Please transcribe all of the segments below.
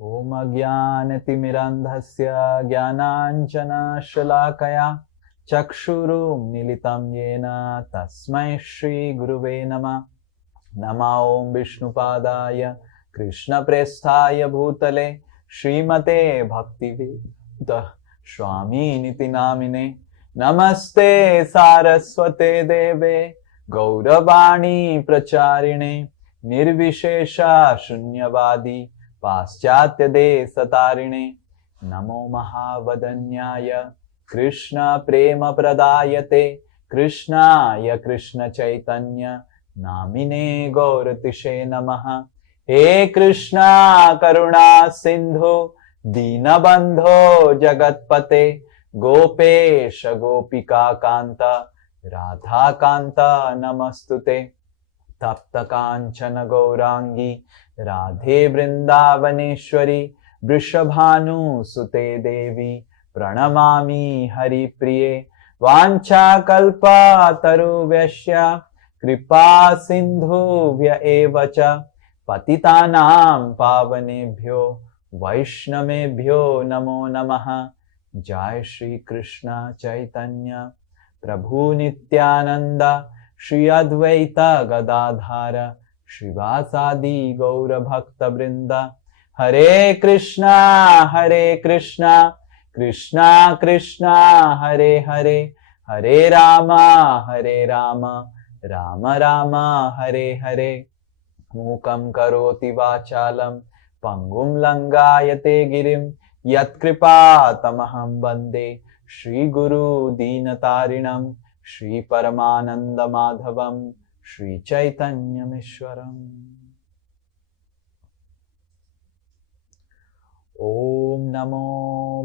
ओम अज्ञानतिमिरन्धस्य ज्ञानाञ्जनशलाकया चक्षुरुन्मीलितं येन तस्मै श्रीगुरुवे नमः। नमो ॐ विष्णुपादाय कृष्णप्रेष्ठाय भूतले श्रीमते भक्तिवेदान्त स्वामिनिति नामिने। नमस्ते सारस्वते देवे गौरवाणी प्रचारिणे निर्विशेषा शून्यवादी पाश्चात्य देशतारिणे। नमो महावदन्याय कृष्ण प्रेम प्रदायते कृष्णाय कृष्ण चैतन्य नामिने गौरतिशे नमः। हे कृष्णा करुणा सिंधु दीनबंधो जगत्पते गोपेश गोपिका कांत राधा कांत नमस्तुते। तप्त कांचन गौरांगी राधे वृंदावनेश्वरी वृषभानुसुते देवी प्रणमामि हरिप्रिये। वाञ्छाकल्पतरुभ्यश्च कृपा सिन्धुभ्य एव च पतितानां पावनेभ्यो वैष्णवेभ्यो नमो नमः। जय श्री कृष्ण चैतन्य प्रभु नित्यानंद श्री अद्वैत गदाधर श्रीवासादि गौर भक्त वृंद। हरे कृष्णा कृष्णा कृष्णा हरे हरे, हरे राम राम राम हरे हरे। मूकं करोति वाचालं पंगुं लंघयते गिरिं यत्कृपातमहं वन्दे श्रीगुरु दीनतारिणं श्री परमानंद माधवं श्री चैतन्यमीश्वरम्। ओम नमो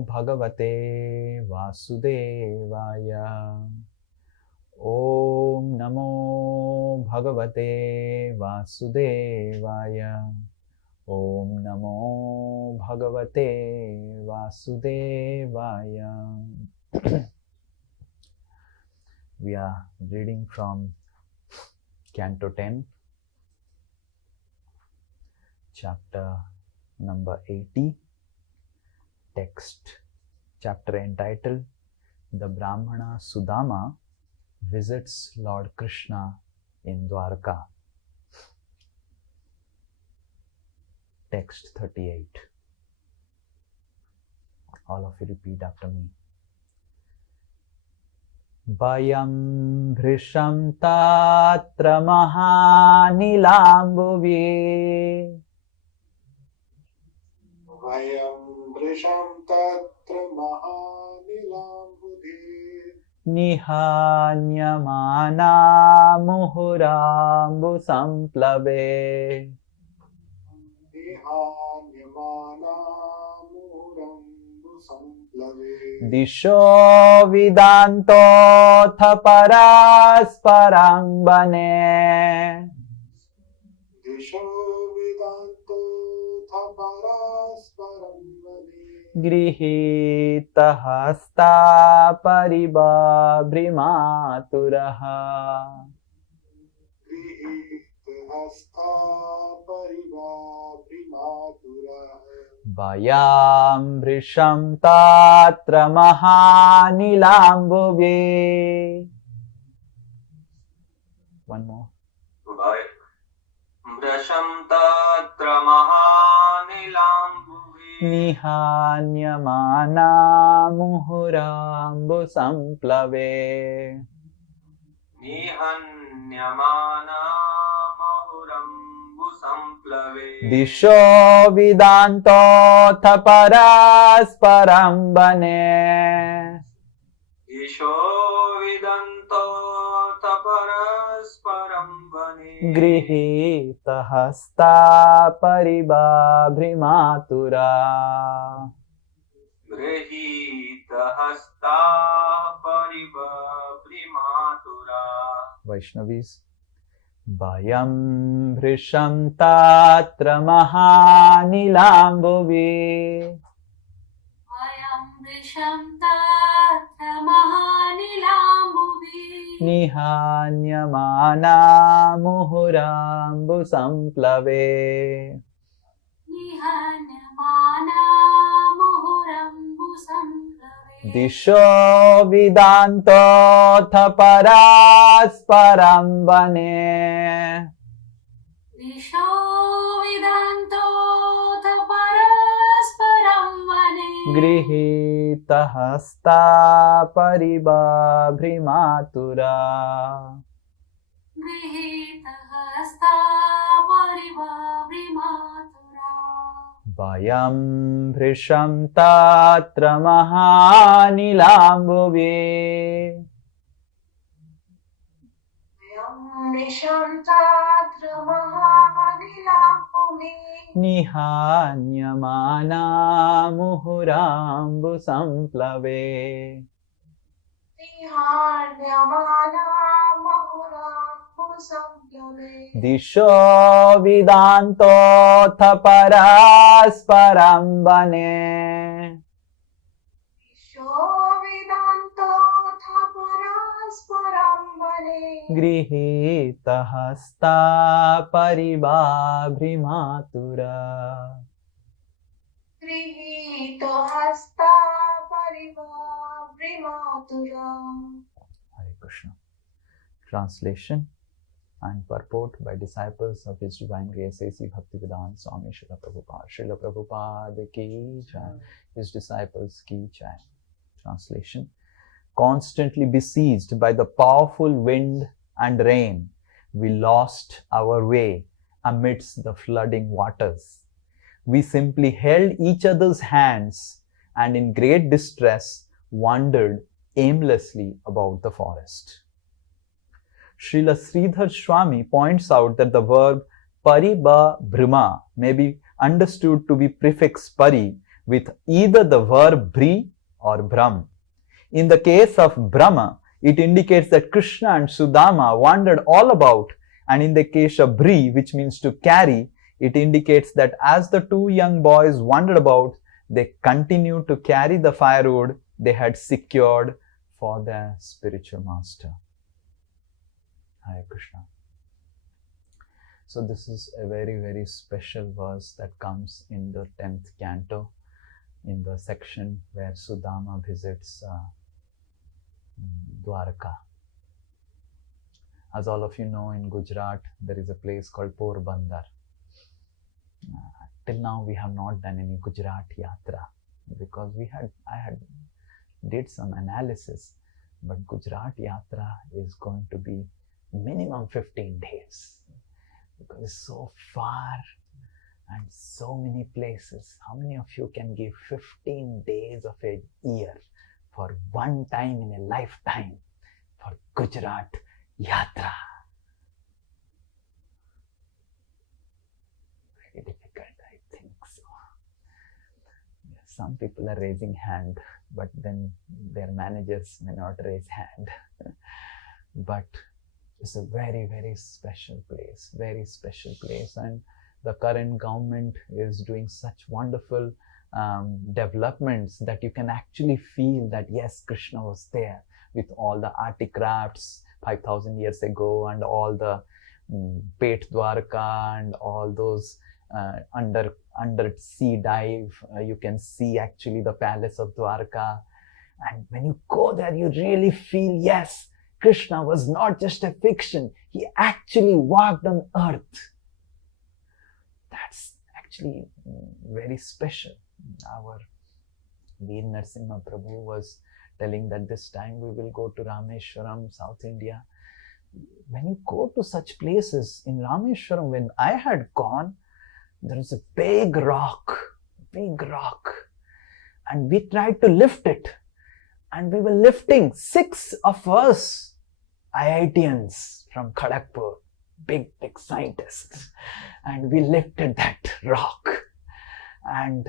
भगवते वासुदेवाय। ओम नमो भगवते वासुदेवाय। ओम नमो भगवते वासुदेवाय। We are reading from Canto 10, chapter number 80. Text, chapter entitled The Brahmana Sudama Visits Lord Krishna in Dwarka. Text 38. All of you repeat after me. Vayam bhrisham tatra mahanilambuvi Vayam vrisham tatra mahanilambuddhi nihanyamana muhurambu samplave nihanyamana murambu samplave disho vidanto thaparasparang bane disho vidanto thaparasparam vane गृहीता हस्ता परिबभ्रिमातुरः grihita hasta paribhrimaturah वयं वृषं तत्र महानिलाम्बुवे। One more. वृषं तत्र महानिलाम्बुवे निहान्यमाना मुहुराम्बु सम्प्लवे निहन्यमाना मुहुरम्बु सम्प्लवे दिशो विदान्तोऽथ परस्परं वने दिशो विदन्तोऽथ परस्परं वने गृहीतहस्ता परिबभ्रिमातुरा गृहीतहस्ता परिबभ्रिमातुरा। वैष्णवीस्। वयं भृशं तत्र महानिलाम्बुवे वयं वृषं तत्र महानिलाम्बुवे निहान्यमाना मुहुराम्बु सम्प्लवे निहन्यमाना samplave. Disho Vidantoth Parasparam Vane. Disho Vidanto Parasparam Vane. Grihita Hasta Paribabhrimatura. Grihita Hasta Paribabhrimatura. Vayam Bhrisham Tatra Mahanilambuve. Yamrisham tatra mahanilampumi. Nihanyamana Muhurambu Samplave. Nihanyamana mahurambu samplave. Disho Vidantotha Parasparam Vane. Vishovidanto thaparasparam vane. Grihita Hasta Paribabhrimatura. Grihito hasta paribabhrimatura. Hare Krishna. Translation and purport by disciples of His Divine Grace A.C. Bhaktivedanta Swami Srila Prabhupada. Srila Prabhupada ki jai. His disciples ki jai. Translation. Constantly besieged by the powerful wind and rain, we lost our way amidst the flooding waters. We simply held each other's hands and in great distress wandered aimlessly about the forest. Srila Sridhar Swami points out that the verb pariba brima may be understood to be prefix pari with either the verb bri or brahm. In the case of Brahma, it indicates that Krishna and Sudama wandered all about, and in the case of bri, which means to carry, it indicates that as the two young boys wandered about, they continued to carry the firewood they had secured for their spiritual master. Hare Krishna. So this is a very, very special verse that comes in the 10th canto, in the section where Sudama visits Dwarka. As all of you know, in Gujarat, there is a place called Porbandar. Till now, we have not done any Gujarat Yatra because I had did some analysis, but Gujarat Yatra is going to be minimum 15 days because it's so far and so many places. How many of you can give 15 days of a year for one time in a lifetime for Gujarat Yatra? Very difficult, I think so. Some people are raising hand, but then their managers may not raise hand. But it's a very, very special place, and the current government is doing such wonderful developments that you can actually feel that yes, Krishna was there with all the articrafts 5,000 years ago and all the Pet Dwarka and all those under sea dive. You can see actually the palace of Dwarka, and when you go there, you really feel yes, Krishna was not just a fiction, he actually walked on earth. That's actually very special. Our Veer Narasimha Prabhu was telling that this time we will go to Rameshwaram, South India. When you go to such places, in Rameshwaram, when I had gone, there was a big rock, and we tried to lift it, and we were lifting 6 of us IITians from Kharagpur, big scientists, and we lifted that rock. And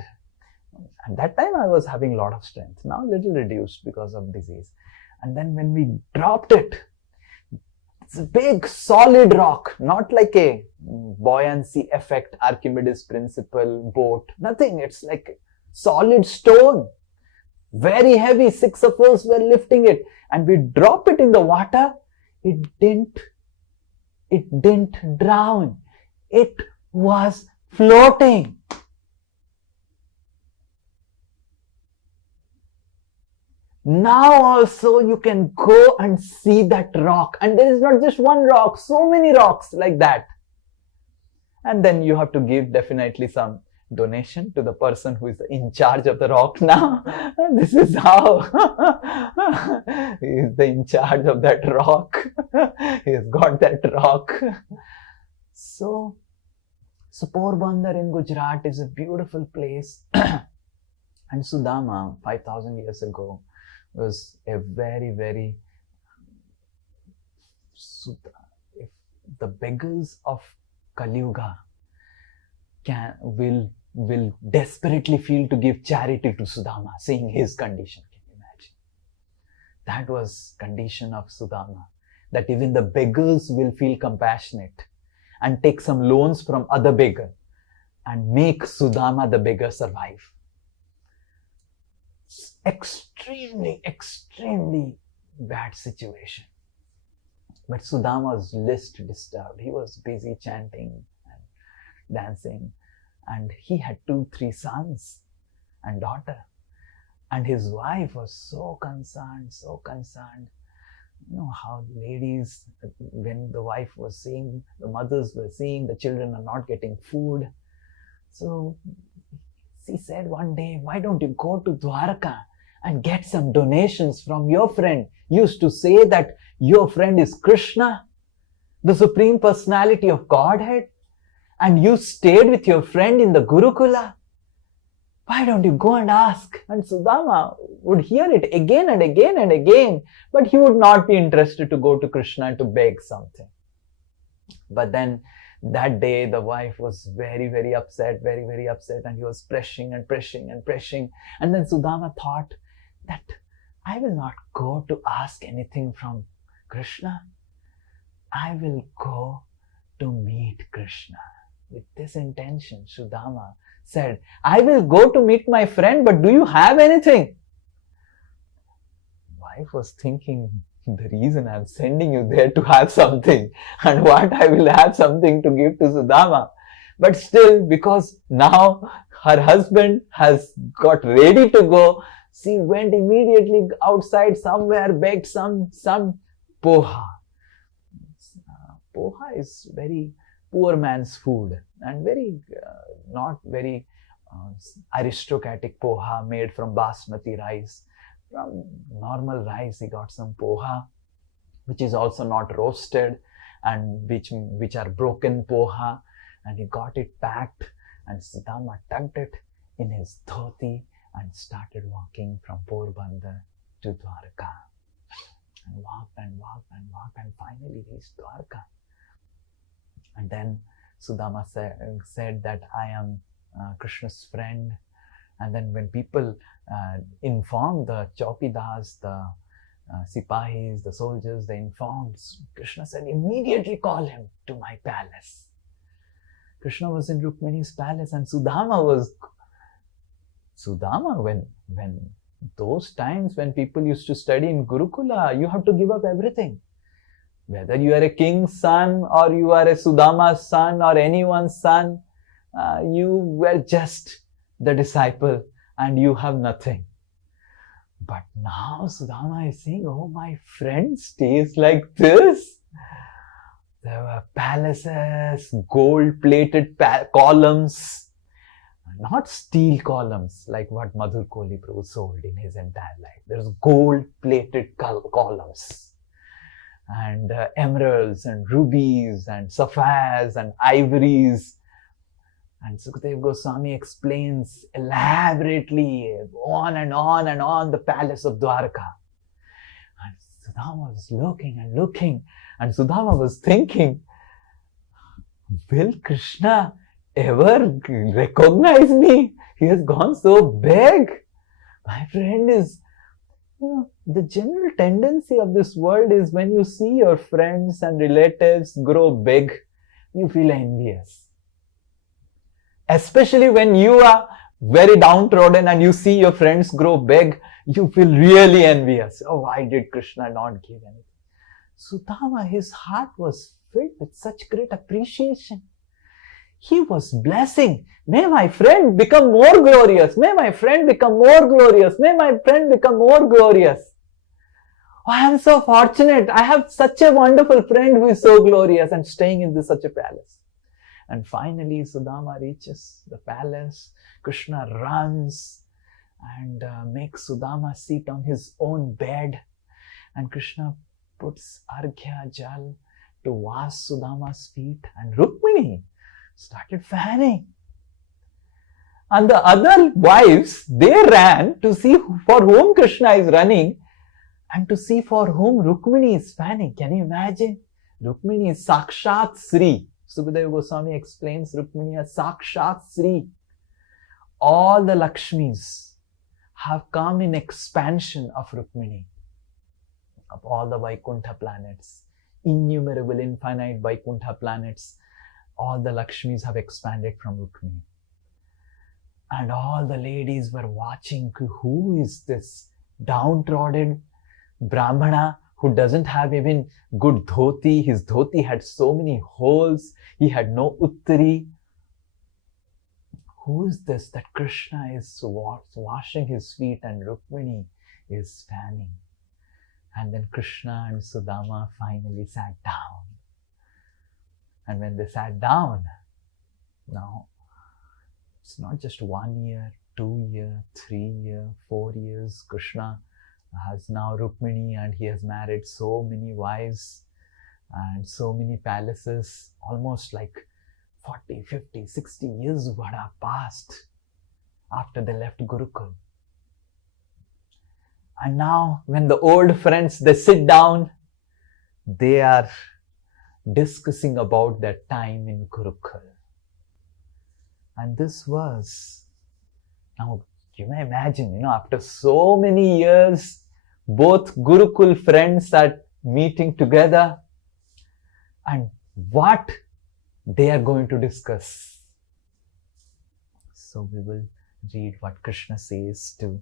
at that time I was having a lot of strength, now a little reduced because of disease. And then when we dropped it, it's a big solid rock, not like a buoyancy effect, Archimedes principle, boat, nothing. It's like solid stone, very heavy. 6 of us were lifting it, and we drop it in the water. It didn't drown. It was floating. Now also you can go and see that rock. And there is not just one rock, so many rocks like that. And then you have to give definitely some donation to the person who is in charge of the rock now. This is how he is in charge of that rock. He has got that rock. So Porbandar in Gujarat is a beautiful place. And Sudama, 5,000 years ago, was a very, very... If the beggars of Kali Yuga will desperately feel to give charity to Sudama, seeing his condition. Can you imagine? That was condition of Sudama, that even the beggars will feel compassionate and take some loans from other beggar and make Sudama the beggar survive. Extremely, extremely bad situation. But Sudama was least disturbed. He was busy chanting and dancing. And he had 2-3 sons and daughter. And his wife was so concerned. You know how ladies, when the wife was seeing, the mothers were seeing the children are not getting food. So she said one day, why don't you go to Dwarka and get some donations from your friend? Used to say that your friend is Krishna, the Supreme Personality of Godhead, and you stayed with your friend in the Gurukula. Why don't you go and ask? And Sudama would hear it again and again and again, but he would not be interested to go to Krishna to beg something. But then that day the wife was very, very upset, and he was pressing. And then Sudama thought that I will not go to ask anything from Krishna. I will go to meet Krishna. With this intention, Sudama said, I will go to meet my friend, but do you have anything? Wife was thinking, the reason I am sending you there to have something, and what I will have something to give to Sudama. But still, because now her husband has got ready to go, she went immediately outside somewhere, begged some poha. Poha is very poor man's food and very not very aristocratic poha made from basmati rice. From normal rice he got some poha, which is also not roasted, and which are broken poha, and he got it packed, and Sudama tucked it in his dhoti and started walking from Porbandar to Dwarka, and walked and finally reached Dwarka. And then Sudama said that I am Krishna's friend. And then when people informed the Chaukidars, the Sipahis, the soldiers, they informed, Krishna said, immediately call him to my palace. Krishna was in Rukmini's palace, and Sudama, when those times when people used to study in Gurukula, you have to give up everything. Whether you are a king's son or you are a Sudama's son or anyone's son, you were just the disciple and you have nothing. But now Sudama is saying, oh, my friend stays like this. There were palaces, gold-plated columns, not steel columns like what Madhur Kohli Prabhu sold in his entire life. There's gold-plated columns. And emeralds and rubies and sapphires and ivories. And Sukadeva Goswami explains elaborately on and on the palace of Dwarka. And Sudama was looking, and Sudama was thinking, will Krishna ever recognize me? He has gone so big. My friend is... the general tendency of this world is when you see your friends and relatives grow big, you feel envious. Especially when you are very downtrodden and you see your friends grow big, you feel really envious. Oh, why did Krishna not give anything? Sudama, his heart was filled with such great appreciation. he was blessing. May my friend become more glorious. May my friend become more glorious. May my friend become more glorious. Oh, I am so fortunate. I have such a wonderful friend who is so glorious and staying in such a palace. And finally, Sudama reaches the palace. Krishna runs and makes Sudama sit on his own bed. And Krishna puts Arghya Jal to wash Sudama's feet. And Rukmini started fanning. And the other wives, they ran to see for whom Krishna is running and to see for whom Rukmini is fanning. Can you imagine? Rukmini is Sakshat Sri. Sukadeva Goswami explains Rukmini as Sakshat Sri. All the Lakshmis have come in expansion of Rukmini, of all the Vaikuntha planets, innumerable, infinite Vaikuntha planets. All the Lakshmis have expanded from Rukmini. And all the ladies were watching, who is this downtrodden Brahmana who doesn't have even good dhoti? His dhoti had so many holes. He had no uttari. Who is this that Krishna is washing his feet and Rukmini is fanning? And then Krishna and Sudama finally sat down. And when they sat down, now it's not just 1 year, 2 years, 3 years, 4 years. Krishna has now Rukmini and he has married so many wives and so many palaces. Almost like 40, 50, 60 years would have passed after they left Gurukul. And now when the old friends, they sit down, they are discussing about that time in Gurukul. And this was, now you may imagine, after so many years, both Gurukul friends are meeting together and what they are going to discuss. So we will read what Krishna says to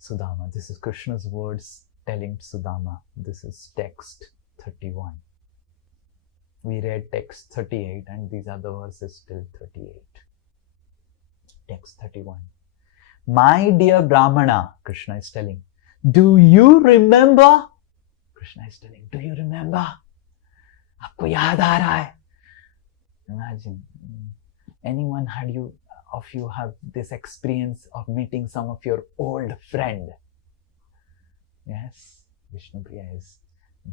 Sudama. This is Krishna's words telling Sudama. This is text 31. We read text 38 and these are the verses till 38. Text 31. My dear Brahmana, Krishna is telling, do you remember? Krishna is telling, do you remember? Aapko yaad aa raha hai? Imagine, anyone of you have this experience of meeting some of your old friend? Yes, Vishnupriya is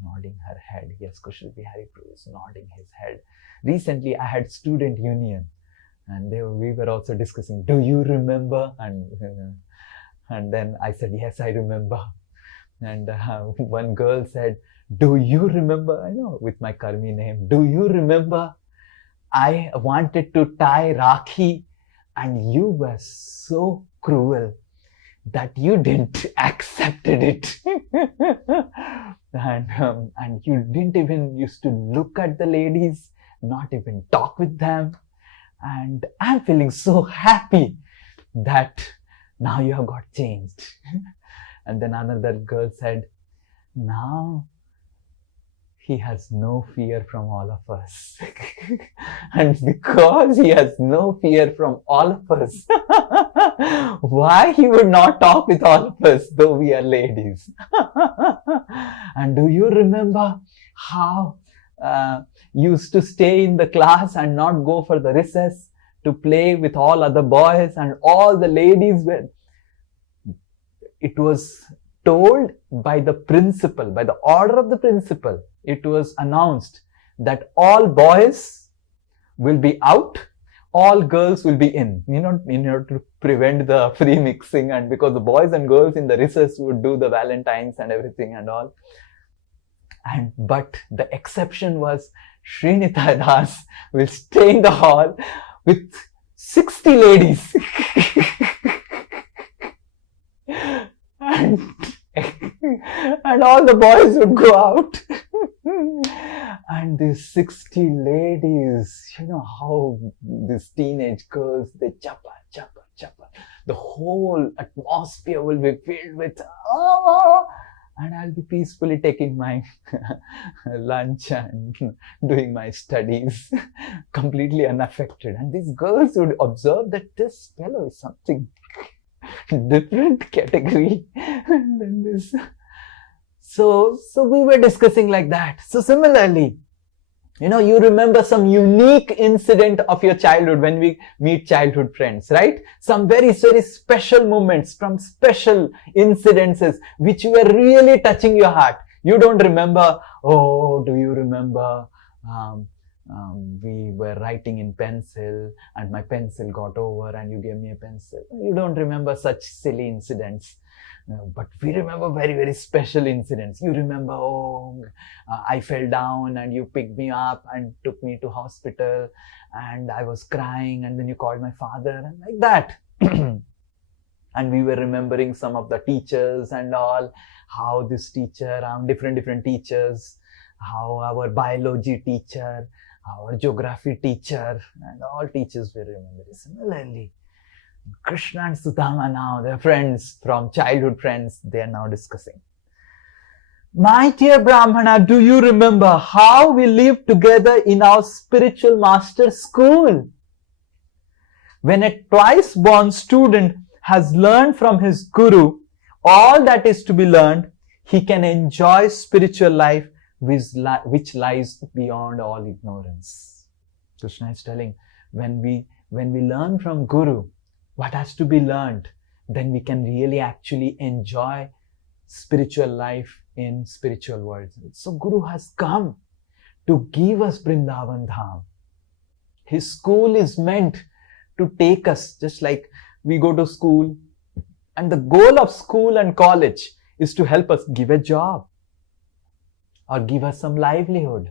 nodding her head. Yes, Kushal Bihari Prabhu is nodding his head. Recently, I had student union and we were also discussing, do you remember? And then I said, yes, I remember. And one girl said, do you remember? I know, with my Karmi name, do you remember? I wanted to tie Rakhi and you were so cruel that you didn't accepted it. And you didn't even used to look at the ladies, not even talk with them. And I'm feeling so happy that now you have got changed. And then another girl said, now he has no fear from all of us. And because he has no fear from all of us, why he would not talk with all of us, though we are ladies? And do you remember how used to stay in the class and not go for the recess to play with all other boys and all the ladies were? It was told by the principal, by the order of the principal, it was announced that all boys will be out, all girls will be in, in order to prevent the free mixing, and because the boys and girls in the recess would do the valentines and everything and all. But the exception was Sri Nitai Das will stay in the hall with 60 ladies. And all the boys would go out. And these 60 ladies, how these teenage girls, they chapa, chapa, chapel. The whole atmosphere will be filled with, oh, and I'll be peacefully taking my lunch and doing my studies, completely unaffected. And these girls would observe that this fellow is something different category. And then this. So we were discussing like that. So similarly, you remember some unique incident of your childhood when we meet childhood friends, right? Some very, very special moments from special incidences which were really touching your heart. You don't remember, oh, do you remember we were writing in pencil and my pencil got over and you gave me a pencil. You don't remember such silly incidents. But we remember very, very special incidents. You remember, I fell down and you picked me up and took me to hospital and I was crying and then you called my father and like that. And we were remembering some of the teachers and all, how this teacher, different teachers, how our biology teacher, our geography teacher and all teachers we remember. Similarly, Krishna and Sudama now, they're friends from childhood friends, they are now discussing. My dear Brahmana, do you remember how we lived together in our spiritual master school? When a twice born student has learned from his guru all that is to be learned, he can enjoy spiritual life which lies beyond all ignorance. Krishna is telling, when we learn from guru, what has to be learned, then we can really actually enjoy spiritual life in spiritual world. So Guru has come to give us Vrindavan Dham. His school is meant to take us, just like we go to school, and the goal of school and college is to help us give a job or give us some livelihood.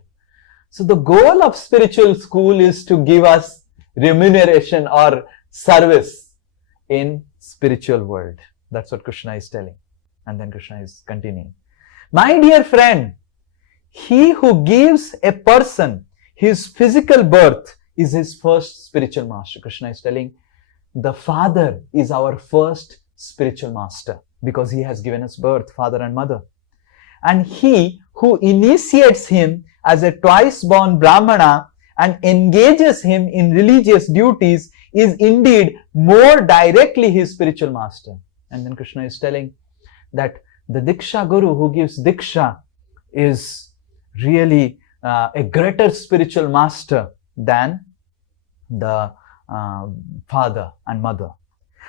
So the goal of spiritual school is to give us remuneration or service in spiritual world. That's what Krishna is telling. And then Krishna is continuing. My dear friend, he who gives a person his physical birth is his first spiritual master. Krishna is telling, the father is our first spiritual master because he has given us birth, father and mother. And he who initiates him as a twice born Brahmana and engages him in religious duties is indeed more directly his spiritual master. And then Krishna is telling that the Diksha Guru who gives Diksha is really a greater spiritual master than the father and mother.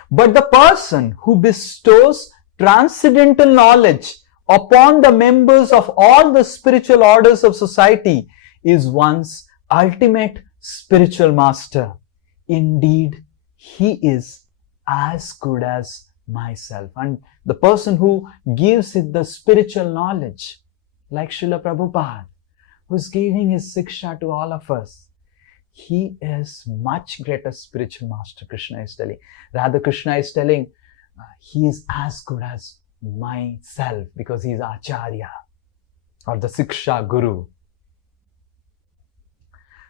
But the person who bestows transcendental knowledge upon the members of all the spiritual orders of society is one's ultimate spiritual master. Indeed, he is as good as myself. And the person who gives it the spiritual knowledge, like Srila Prabhupada, who's giving his siksha to all of us, he is much greater spiritual master, Krishna is telling. Rather, Krishna is telling, he is as good as myself because he is Acharya or the siksha guru.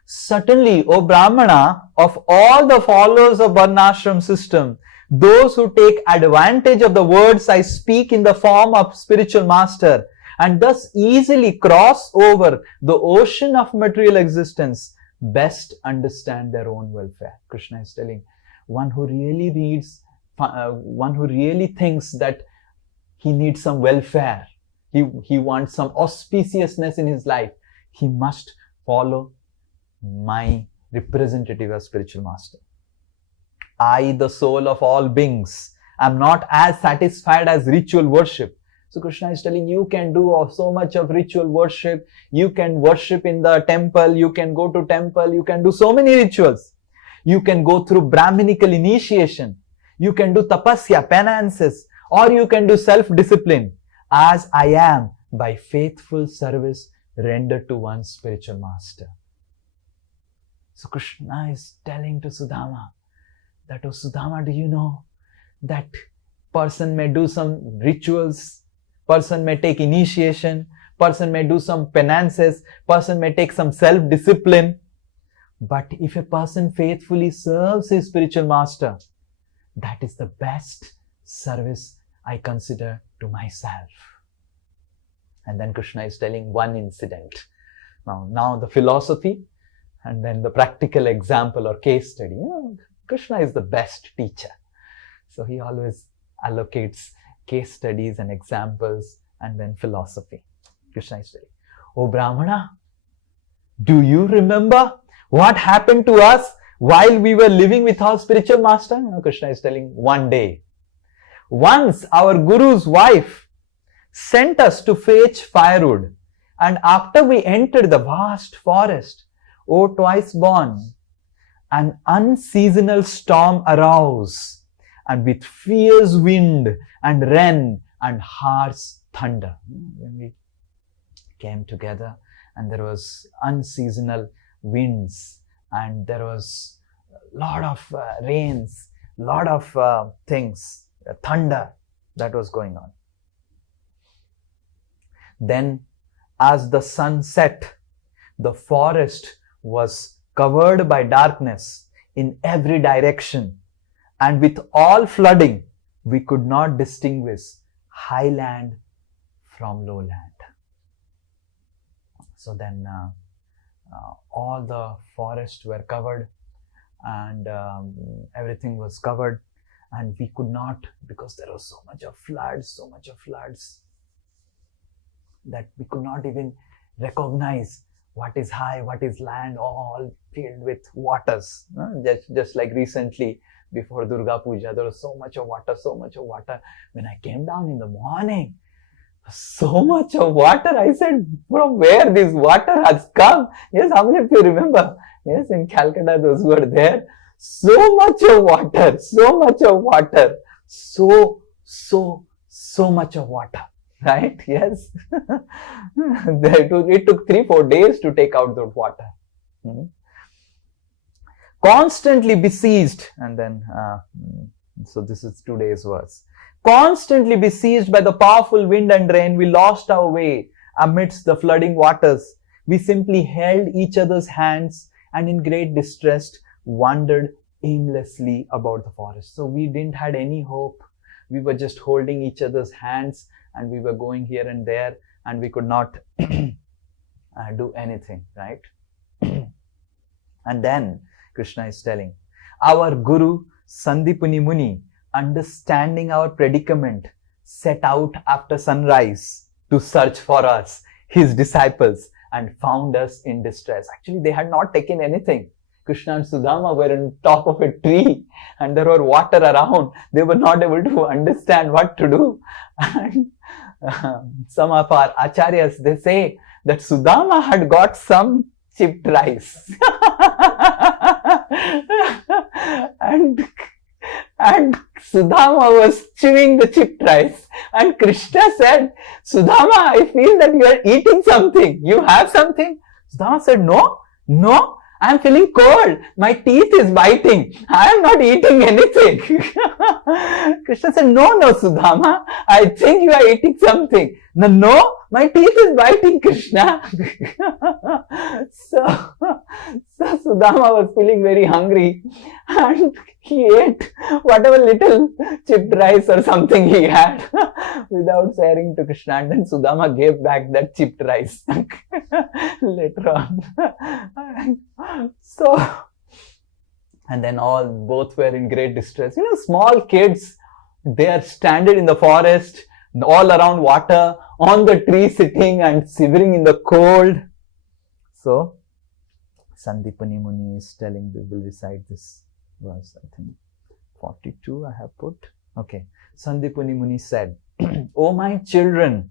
Certainly, O Brahmana, of all the followers of Varnashram system, those who take advantage of the words I speak in the form of spiritual master and thus easily cross over the ocean of material existence, best understand their own welfare. Krishna is telling, one who really reads, one who really thinks that he needs some welfare, he wants some auspiciousness in his life, he must follow my representative as spiritual master. I, the soul of all beings, am not as satisfied as ritual worship. So Krishna is telling, you can do so much of ritual worship, you can worship in the temple, you can go to temple, you can do so many rituals. You can go through Brahminical initiation, you can do tapasya, penances, or you can do self-discipline, as I am by faithful service rendered to one's spiritual master. So Krishna is telling to Sudama that, oh Sudama, do you know that person may do some rituals, person may take initiation, person may do some penances, person may take some self-discipline. But if a person faithfully serves his spiritual master, That is the best service I consider to myself. And then Krishna is telling one incident. Now the philosophy and then the practical example or case study. Krishna is the best teacher. So he always allocates case studies and examples and then philosophy. Krishna is telling, "Oh Brahmana, do you remember what happened to us while we were living with our spiritual master?" Krishna is telling, one day, once our guru's wife sent us to fetch firewood, and after we entered the vast forest, O twice born, an unseasonal storm arose, and with fierce wind and rain and harsh thunder. When we came together and there was unseasonal winds and there was a lot of rains, lot of things, thunder that was going on. Then as the sun set, the forest was covered by darkness in every direction, and with all flooding, we could not distinguish highland from lowland. So then all the forests were covered and everything was covered, and we could not, because there was so much of floods, that we could not even recognize what is high, what is land, all filled with waters. Just like recently before Durga Puja, there was so much of water. When I came down in the morning, so much of water. I said, from where this water has come? Yes, how many of you remember? Yes, in Calcutta, those who were there, so much of water, so much of water, so much of water. Right? Yes. It took 3-4 days to take out the water. Constantly besieged, and then, so this is today's verse. Constantly besieged by the powerful wind and rain, we lost our way amidst the flooding waters. We simply held each other's hands and in great distress wandered aimlessly about the forest. So we didn't have any hope. We were just holding each other's hands and we were going here and there and we could not do anything, right? And then Krishna is telling, our Guru Sandipuni Muni, understanding our predicament, set out after sunrise to search for us, his disciples, and found us in distress. Actually, they had not taken anything. Krishna and Sudama were on top of a tree and there were water around. They were not able to understand what to do. And some of our acharyas, they say that Sudama had got some chipped rice. and Sudama was chewing the chipped rice. And Krishna said, Sudama, I feel that you are eating something. You have something? Sudama said, no, I am feeling cold. My teeth is biting. I am not eating anything. Krishna said, no, Sudama. I think you are eating something. No, my teeth is biting, Krishna. So Sudama was feeling very hungry and he ate whatever little chipped rice or something he had without sharing to Krishna. And then Sudama gave back that chipped rice later on. So, and then both were in great distress. Small kids, they are stranded in the forest, all around water, on the tree sitting and shivering in the cold. So, Sandipani Muni is telling, we will recite this verse, I think 42 I have put. Okay. Sandipani Muni said, O my children,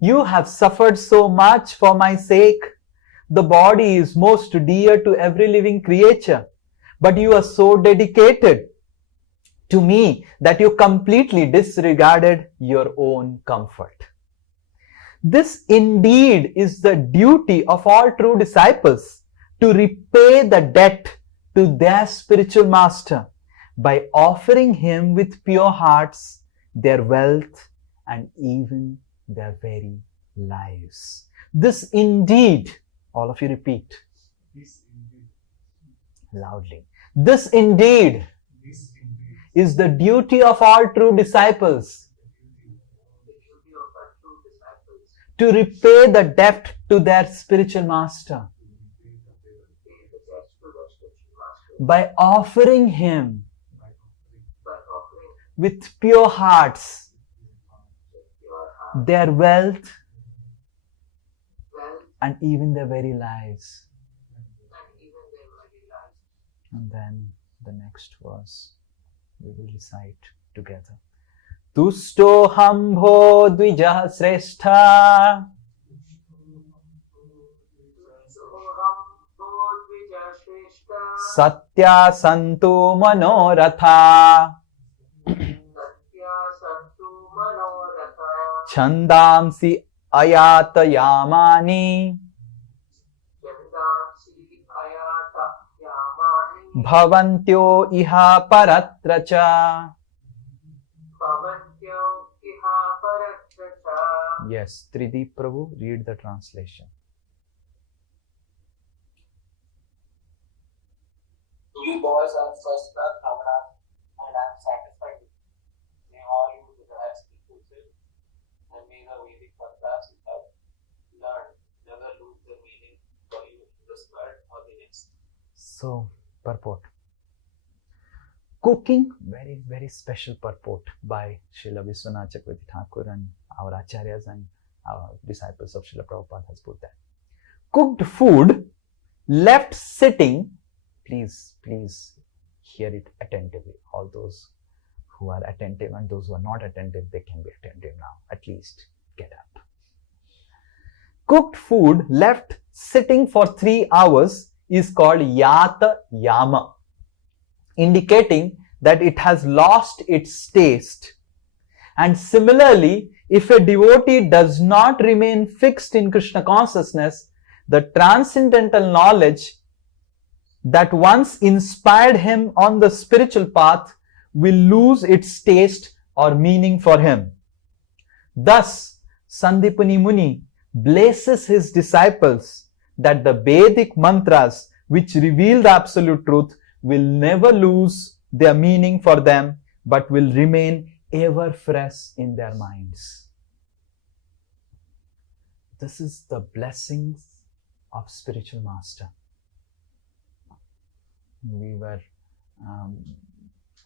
you have suffered so much for my sake. The body is most dear to every living creature, but you are so dedicated to me that you completely disregarded your own comfort. This indeed is the duty of all true disciples, to repay the debt to their spiritual master by offering him with pure hearts their wealth and even their very lives. This indeed, all of you repeat loudly. This indeed is the duty of all true disciples to repay the debt to their spiritual master by offering him with pure hearts their wealth and even their very lives. And then the next verse we will recite together. Tusto hambho dvijah sreshtha satya santu manoratha chandamsi ayatayamani bhavantyo iha paratra cha. Yes, Trideep Prabhu, read the translation. You boys are first class Brahmanas and I am satisfied with you. May all your desires be fulfilled and may the Vedic mantras you have learned never lose their meaning for you in this world or the next. So, purport. Cooking, very, very special purport by Srila Vishwanath Chakravarti Thakur and our acharyas and our disciples of Srila Prabhupada has put that. Cooked food left sitting, please hear it attentively. All those who are attentive and those who are not attentive, they can be attentive now. At least get up. Cooked food left sitting for 3 hours is called yata yama, indicating that it has lost its taste. And similarly, if a devotee does not remain fixed in Krishna consciousness, the transcendental knowledge that once inspired him on the spiritual path will lose its taste or meaning for him. Thus, Sandipani Muni blesses his disciples that the Vedic mantras which reveal the absolute truth will never lose their meaning for them, but will remain ever fresh in their minds. This is the blessings of spiritual master. We were,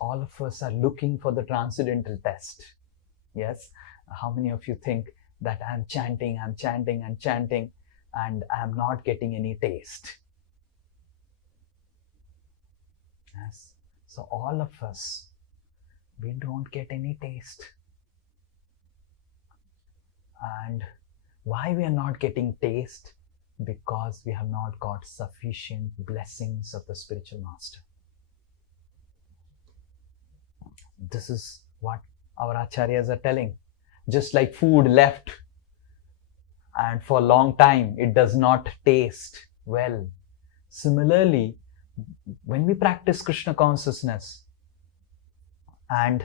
all of us are looking for the transcendental test. Yes, how many of you think that I'm chanting and I'm not getting any taste? Yes, so all of us, we don't get any taste. And why we are not getting taste? Because we have not got sufficient blessings of the spiritual master. This is what our acharyas are telling. Just like food left and for a long time it does not taste well. Similarly, when we practice Krishna consciousness and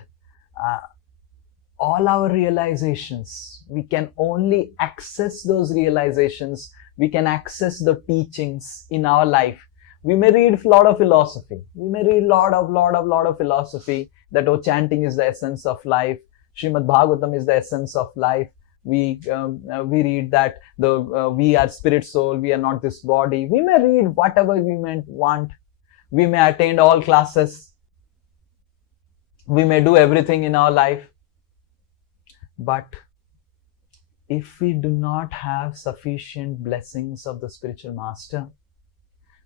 all our realizations, we can only access those realizations, we can access the teachings in our life. We may read a lot of philosophy. We may read a lot of philosophy that chanting is the essence of life. Srimad Bhagavatam is the essence of life. We read that we are spirit soul, we are not this body. We may read whatever we may want. We may attend all classes. We may do everything in our life. But if we do not have sufficient blessings of the spiritual master,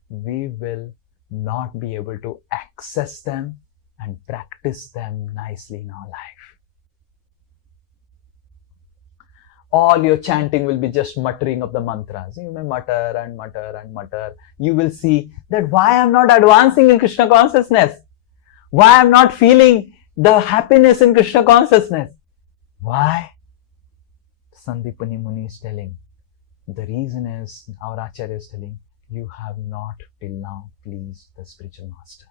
we will not be able to access them and practice them nicely in our life. All your chanting will be just muttering of the mantras. You may mutter and mutter and mutter. You will see that why I'm not advancing in Krishna consciousness. Why I'm not feeling the happiness in Krishna consciousness. Why? Sandipani Muni is telling, the reason is, our Acharya is telling, you have not till now pleased the spiritual master.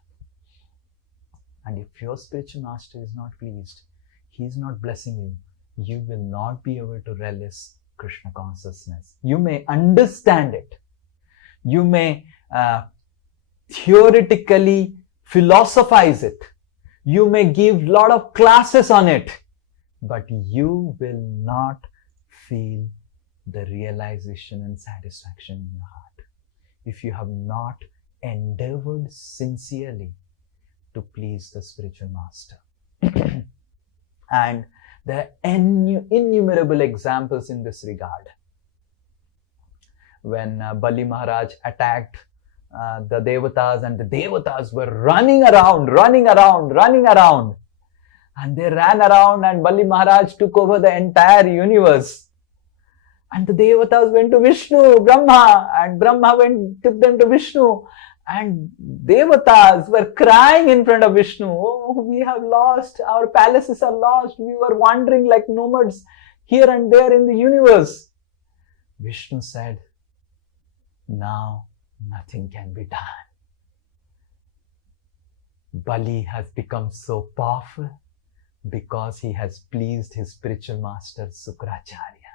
And if your spiritual master is not pleased, he is not blessing you, you will not be able to relish Krishna consciousness. You may understand it. You may theoretically philosophize it. You may give lot of classes on it, but you will not feel the realization and satisfaction in your heart if you have not endeavored sincerely to please the spiritual master. And there are innumerable examples in this regard. When Bali Maharaj attacked the Devatas, and the Devatas were running around. And they ran around, and Bali Maharaj took over the entire universe. And the Devatas went to Vishnu, Brahma, and Brahma took them to Vishnu. And Devatas were crying in front of Vishnu. Oh, we have lost, our palaces are lost. We were wandering like nomads here and there in the universe. Vishnu said, now nothing can be done. Bali has become so powerful because he has pleased his spiritual master Sukracharya.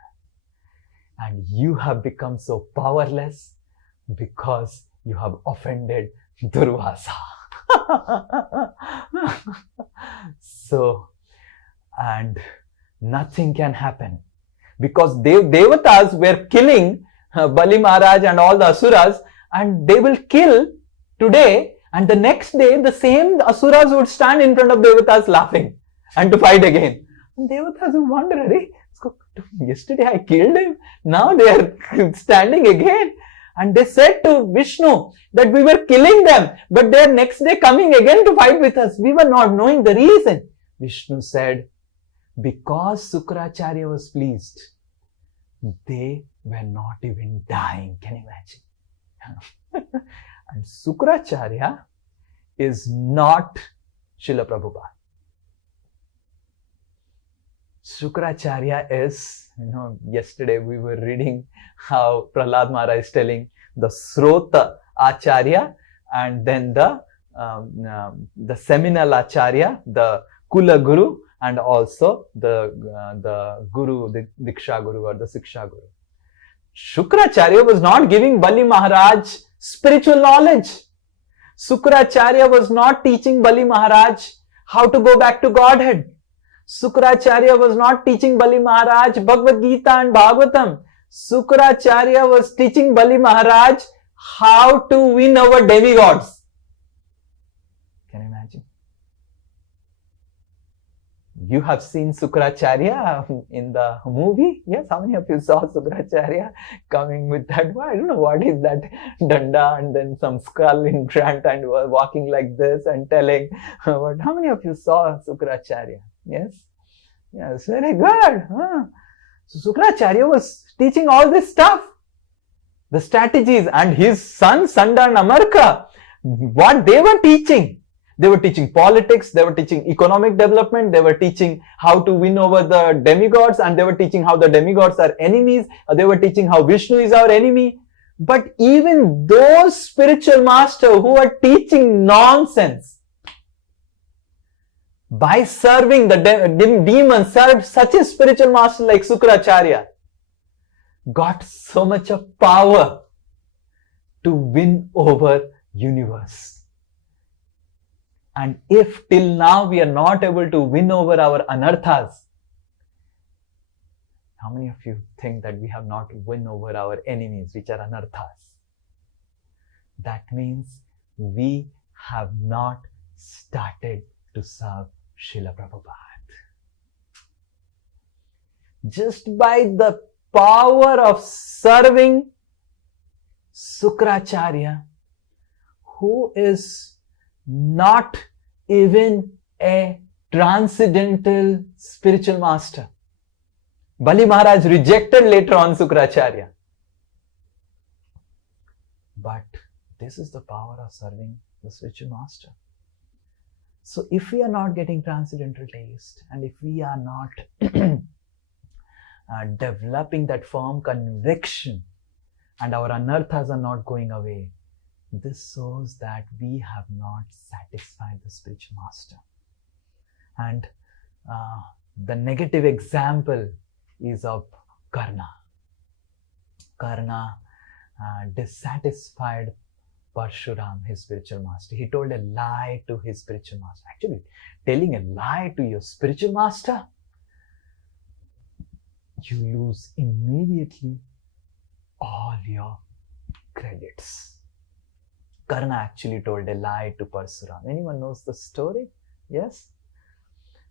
And you have become so powerless because you have offended Durvasa. So, and nothing can happen because Devatas were killing Bali Maharaj and all the Asuras, and they will kill today, and the next day the same Asuras would stand in front of Devatas laughing and to fight again. And Devatas would wonder, yesterday I killed him, now they are standing again. And they said to Vishnu that we were killing them, but they are next day coming again to fight with us. We were not knowing the reason. Vishnu said, because Sukracharya was pleased, they were not even dying. Can you imagine? And Sukracharya is not Srila Prabhupada. Sukracharya is, yesterday we were reading how Prahlad Maharaj is telling the Srota Acharya and then the seminal Acharya, the Kula Guru, and also the Guru, the Diksha Guru or the Siksha Guru. Shukracharya was not giving Bali Maharaj spiritual knowledge. Sukracharya was not teaching Bali Maharaj how to go back to Godhead. Sukracharya was not teaching Bali Maharaj Bhagavad Gita and Bhagavatam. Sukracharya was teaching Bali Maharaj how to win over demigods. Can you imagine? You have seen Sukracharya in the movie? Yes, how many of you saw Sukracharya coming with that? I don't know what is that danda and then some skull in front and walking like this and telling. But how many of you saw Sukracharya? Yes? Yes, very good. So Sukracharya was teaching all this stuff. The strategies, and his son Sanda and Amarka, what they were teaching. They were teaching politics, they were teaching economic development, they were teaching how to win over the demigods, and they were teaching how the demigods are enemies, they were teaching how Vishnu is our enemy. But even those spiritual masters who are teaching nonsense, by serving the demons, served such a spiritual master like Sukracharya, got so much of power to win over universe. And if till now we are not able to win over our anarthas, how many of you think that we have not won over our enemies, which are anarthas? That means we have not started to serve Srila Prabhupada. Just by the power of serving Sukracharya, who is not even a transcendental spiritual master. Bali Maharaj rejected later on Sukracharya. But this is the power of serving the spiritual master. So if we are not getting transcendental taste, and if we are not developing that firm conviction, and our anarthas are not going away, this shows that we have not satisfied the spiritual master. And the negative example is of Karna. Karna, dissatisfied Parshuram, his spiritual master. He told a lie to his spiritual master. Actually, telling a lie to your spiritual master, you lose immediately all your credits. Karna actually told a lie to Parshuram. Anyone knows the story? Yes?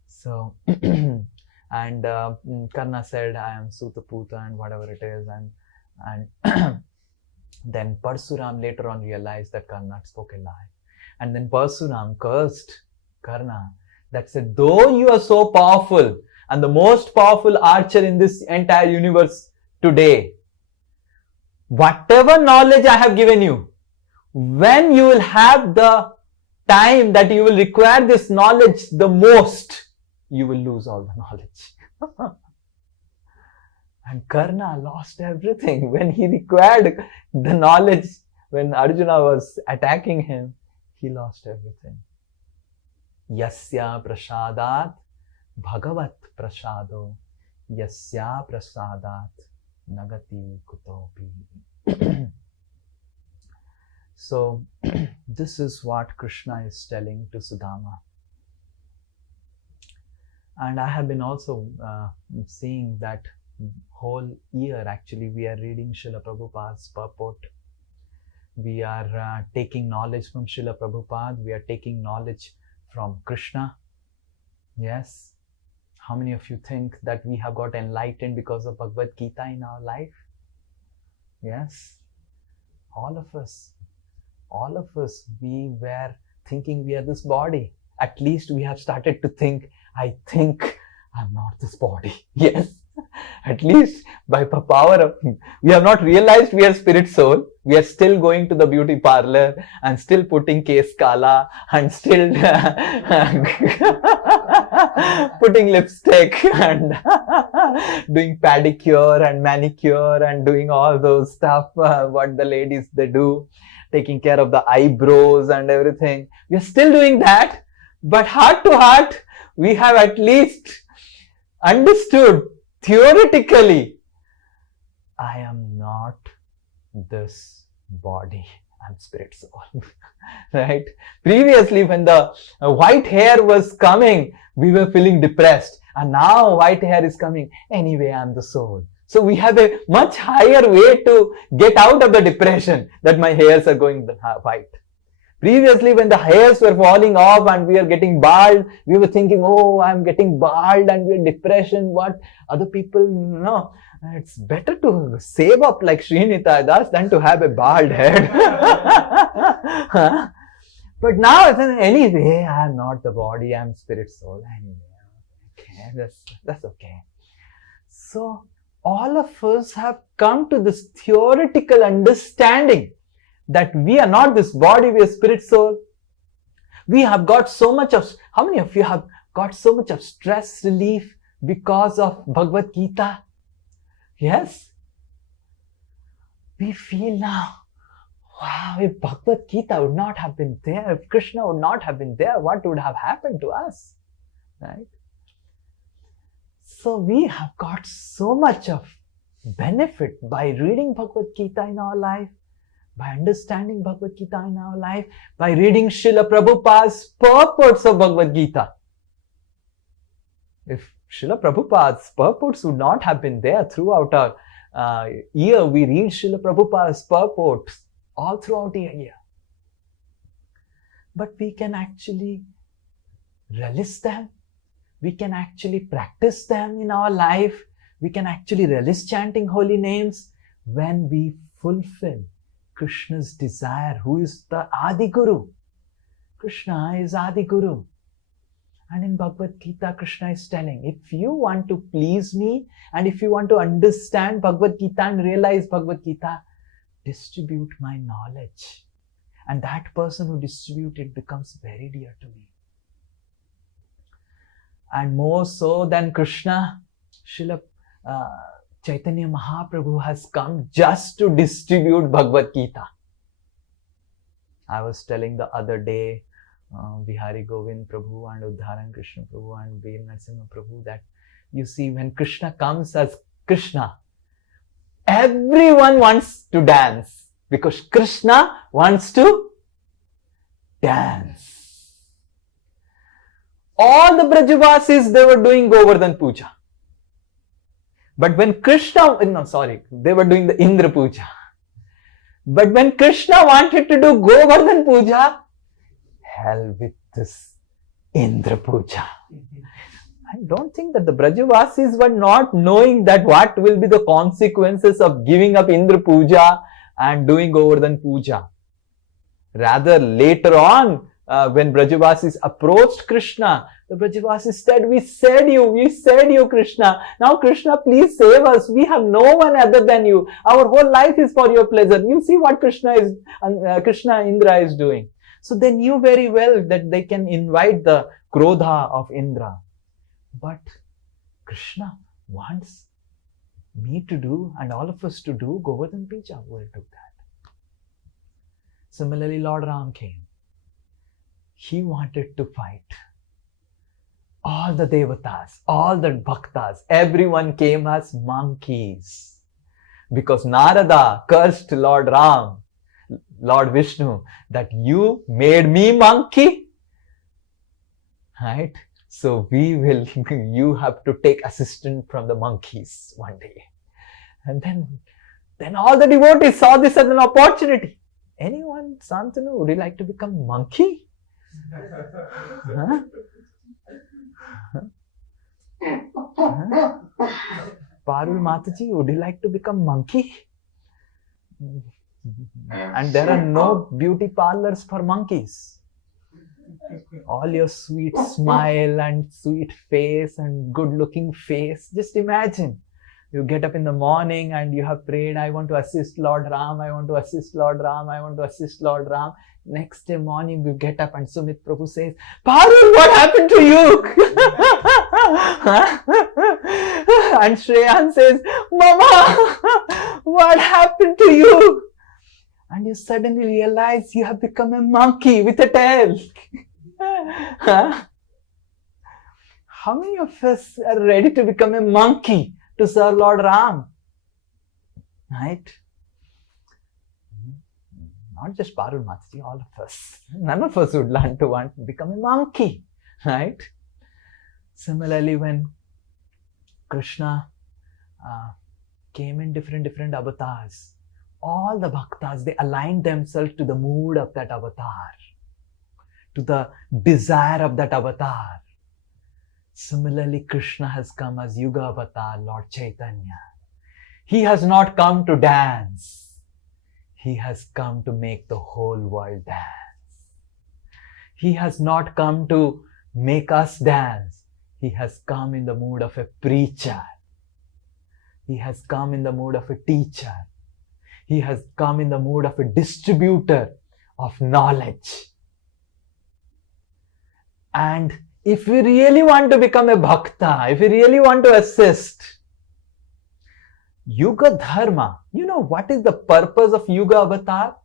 So, and Karna said, I am Sutaputa and whatever it is. And then Parshuram later on realized that Karna spoke a lie. And then Parshuram cursed Karna that said, though you are so powerful and the most powerful archer in this entire universe today, whatever knowledge I have given you, when you will have the time that you will require this knowledge the most, you will lose all the knowledge. And Karna lost everything when he required the knowledge. When Arjuna was attacking him, he lost everything. Yasya prasadat bhagavat prasado, yasya prasadat nagati kutopi. So, this is what Krishna is telling to Sudama. And I have been also seeing that whole year actually we are reading Srila Prabhupada's purport. We are taking knowledge from Srila Prabhupada. We are taking knowledge from Krishna. Yes. How many of you think that we have got enlightened because of Bhagavad Gita in our life? Yes. All of us, we were thinking we are this body. At least we have started to think, I think I'm not this body. Yes. At least by the power of, we have not realized we are spirit soul. We are still going to the beauty parlor and still putting case kala and still putting lipstick and doing pedicure and manicure and doing all those stuff, what the ladies they do, taking care of the eyebrows and everything. We are still doing that, but heart to heart, we have at least understood theoretically, I am not this body, I'm spirit soul. Right? Previously, when the white hair was coming, we were feeling depressed. And now white hair is coming. Anyway, I'm the soul. So we have a much higher way to get out of the depression that my hairs are going white. Previously, when the hairs were falling off and we are getting bald, we were thinking, oh, I'm getting bald and we're in depression. What other people know? It's better to save up like Sri Nitai than to have a bald head. But now, anyway, I'm not the body, I'm spirit soul. Anyway, okay, that's okay. So, all of us have come to this theoretical understanding that we are not this body, we are spirit soul. We have got so much of, how many of you have got so much of stress relief because of Bhagavad Gita? Yes? We feel now, wow, if Bhagavad Gita would not have been there, if Krishna would not have been there, what would have happened to us? Right? So we have got so much of benefit by reading Bhagavad Gita in our life, by understanding Bhagavad Gita in our life, by reading Srila Prabhupada's purports of Bhagavad Gita. If Srila Prabhupada's purports would not have been there throughout our year, we read Srila Prabhupada's purports all throughout the year. But we can actually relish them. We can actually practice them in our life. We can actually relish chanting holy names when we fulfill Krishna's desire, who is the Adi Guru. Krishna is Adi Guru. And in Bhagavad Gita, Krishna is telling, if you want to please me and if you want to understand Bhagavad Gita and realize Bhagavad Gita, distribute my knowledge. And that person who distributes it becomes very dear to me. And more so than Krishna, Srila Chaitanya Mahaprabhu has come just to distribute Bhagavad Gita. I was telling the other day, Bihari Govind Prabhu and Uddharan Krishna Prabhu and Veer Narasimha Prabhu, that you see, when Krishna comes as Krishna, everyone wants to dance. Because Krishna wants to dance. All the Brajavasis, they were doing Govardhan Puja. But when Krishna, they were doing the Indra Puja. But when Krishna wanted to do Govardhan Puja, hell with this Indra Puja. I don't think that the Brajavasis were not knowing that what will be the consequences of giving up Indra Puja and doing Govardhan Puja. Rather, later on, when Brajavasis approached Krishna, the Brajavasis said, we said you, Krishna. Now, Krishna, please save us. We have no one other than you. Our whole life is for your pleasure. You see what Krishna Indra is doing. So they knew very well that they can invite the Krodha of Indra. But Krishna wants me to do and all of us to do Govardhan Puja. We'll do that. Similarly, Lord Ram came. He wanted to fight. All the devatas, all the bhaktas, everyone came as monkeys. Because Narada cursed Lord Ram, Lord Vishnu, that you made me monkey. Right? So you have to take assistance from the monkeys one day. And then all the devotees saw this as an opportunity. Anyone, Santanu, would you like to become monkey? Huh? Parul Mataji, would you like to become monkey? And there are no beauty parlors for monkeys. All your sweet smile and sweet face and good looking face. Just imagine. You get up in the morning and you have prayed, I want to assist Lord Ram, I want to assist Lord Ram, I want to assist Lord Ram. Next day morning you get up and Sumit Prabhu says, Parul, what happened to you? And Shreyan says, Mama, what happened to you? And you suddenly realize you have become a monkey with a tail. How many of us are ready to become a monkey to serve Lord Ram? Right? Not just Parul Mataji, all of us. None of us would want to become a monkey. Right? Similarly, when Krishna came in different avatars, all the bhaktas, they aligned themselves to the mood of that avatar, to the desire of that avatar. Similarly, Krishna has come as Yuga avatar, Lord Chaitanya. He has not come to dance. He has come to make the whole world dance. He has not come to make us dance. He has come in the mood of a preacher. He has come in the mood of a teacher. He has come in the mood of a distributor of knowledge. And if we really want to become a bhakta, if we really want to assist, Yuga Dharma, you know what is the purpose of Yuga Avatar?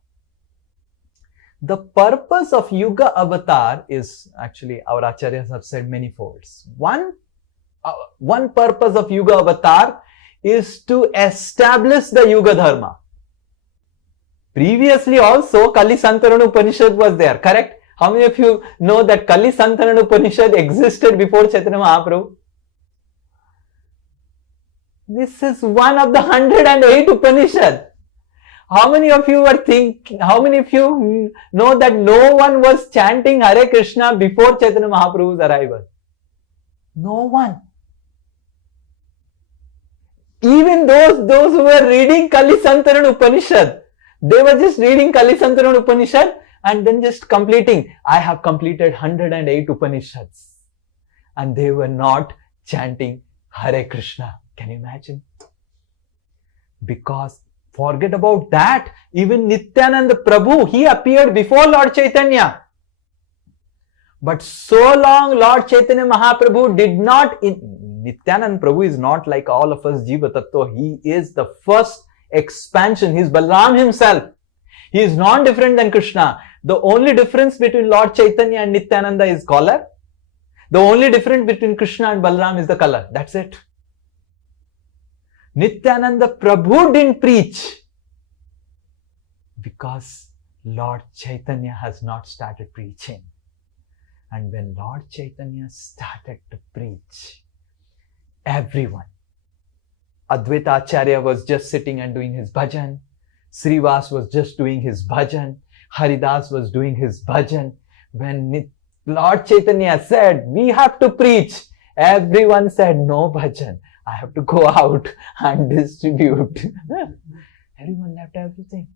The purpose of Yuga Avatar is, actually our acharyas have said many folds. One purpose of Yuga Avatar is to establish the Yuga Dharma. Previously also Kali Santarana Upanishad was there, correct? How many of you know that Kali Santarana Upanishad existed before Chaitanya Mahaprabhu? This is one of the 108 Upanishads. How many of you know that no one was chanting Hare Krishna before Chaitanya Mahaprabhu's arrival? No one. Even those who were reading Kali Santarana Upanishad, they were just reading Kali Santarana Upanishad and then just completing. I have completed 108 Upanishads. And they were not chanting Hare Krishna. Can you imagine? Because forget about that. Even Nityananda Prabhu, he appeared before Lord Chaitanya. But so long Lord Chaitanya Mahaprabhu did not... Nityananda Prabhu is not like all of us Jiva Tattva. He is the first expansion. He is Balaram himself. He is not different than Krishna. The only difference between Lord Chaitanya and Nityananda is color. The only difference between Krishna and Balaram is the color. That's it. Nityananda Prabhu didn't preach. Because Lord Chaitanya has not started preaching. And when Lord Chaitanya started to preach, everyone, Advaita Acharya was just sitting and doing his bhajan, Srivas was just doing his bhajan, Haridas was doing his bhajan. When Lord Chaitanya said, we have to preach, everyone said, no bhajan, I have to go out and distribute. Everyone left everything.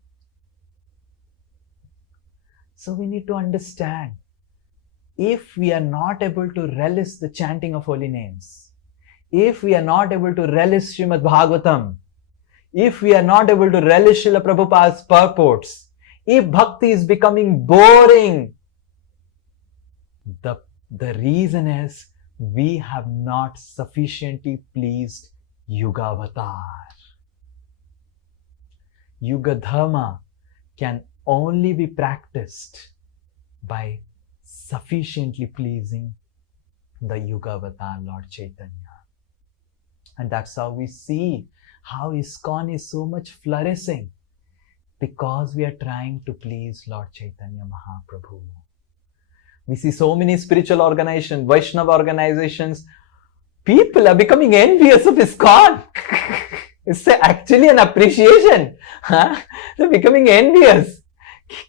So we need to understand, if we are not able to relish the chanting of holy names, if we are not able to relish Srimad Bhagavatam, if we are not able to relish Srila Prabhupada's purports, if bhakti is becoming boring, the reason is we have not sufficiently pleased Yugavatar. Yuga Dharma can only be practiced by sufficiently pleasing the Yugavatar Lord Chaitanya. And that's how we see how ISKCON is so much flourishing, because we are trying to please Lord Chaitanya Mahaprabhu. We see so many spiritual organizations, Vaishnava organizations, people are becoming envious of ISKCON. It's actually an appreciation. Huh? They're becoming envious.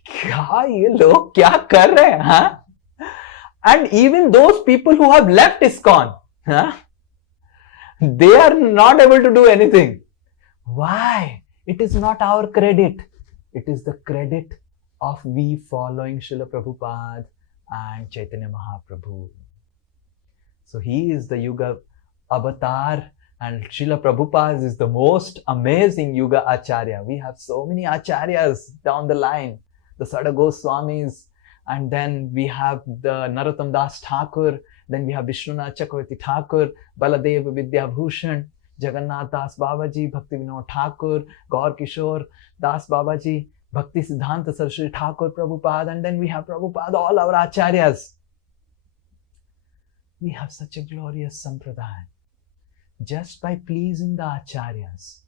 क्या ये लोग क्या कर रहे हैं? Huh? And even those people who have left ISKCON, huh? They are not able to do anything. Why? It is not our credit. It is the credit of we following Srila Prabhupada and Chaitanya Mahaprabhu. So he is the Yuga Avatar, and Srila Prabhupada is the most amazing Yuga Acharya. We have so many Acharyas down the line, the Sada Goswamis, and then we have the Narottam Das Thakur, then we have Vishnunath Chakravarti Thakur, Baladev Vidya Bhushan, Jagannath Das Babaji, Bhakti Vinod Thakur, Gaur Kishore Das Babaji, Bhakti Siddhanta Saraswati Thakur Prabhupada, and then we have Prabhupada, all our Acharyas. We have such a glorious Sampradaya. Just by pleasing the Acharyas,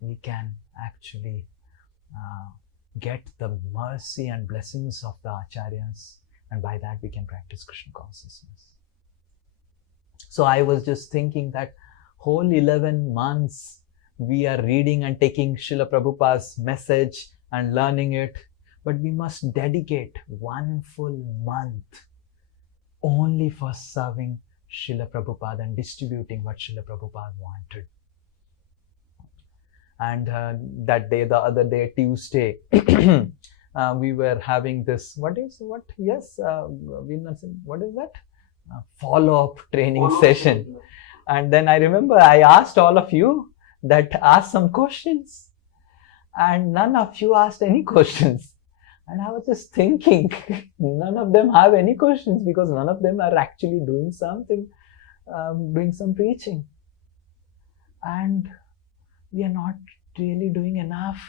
we can actually get the mercy and blessings of the Acharyas, and by that we can practice Krishna consciousness. So I was just thinking that whole 11 months we are reading and taking Srila Prabhupada's message and learning it, but we must dedicate one full month only for serving Srila Prabhupada and distributing what Srila Prabhupada wanted. And that day, the other day, Tuesday, we were having this, what is that? Follow-up training session. And then I remember I asked all of you that ask some questions, and none of you asked any questions. And I was just thinking, none of them have any questions, because none of them are actually doing something, doing some preaching. And we are not really doing enough.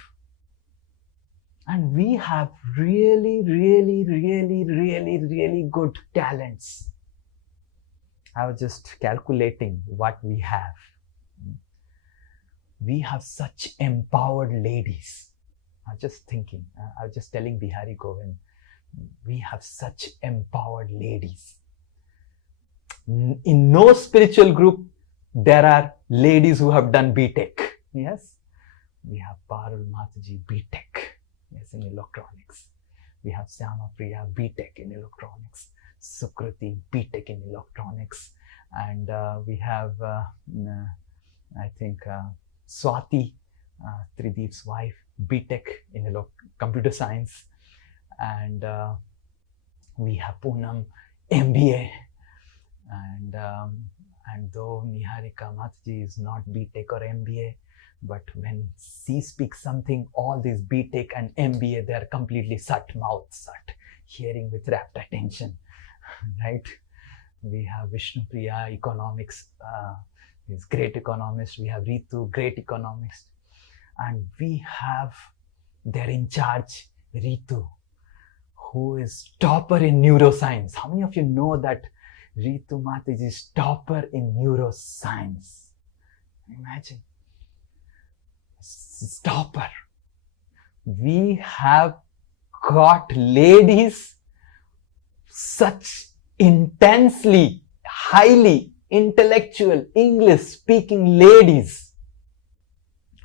And we have really, really, really, really, really good talents. I was just calculating what we have. We have such empowered ladies. I was just thinking, I was just telling Bihari Govind, we have such empowered ladies. In no spiritual group, there are ladies who have done B.Tech. Yes, we have Parul Mataji, B.Tech, yes, in electronics. We have Syama Priya, B.Tech in electronics. Sukriti, B.Tech in electronics. And we have, I think, Swati, Trideep's wife, B.Tech in computer science. And we have Poonam, MBA. And though Niharika Mataji is not B.Tech or MBA, but when she speaks something, all these B.Tech and MBA, they are completely shut, mouth shut, hearing with rapt attention, right? We have Vishnu Priya, economics, he's great economist. We have Ritu, great economist. And we have, they're in charge, Ritu, who is topper in neuroscience. How many of you know that Ritu Mataji is topper in neuroscience? Imagine. Topper. we have got ladies, such intensely, highly intellectual, English-speaking ladies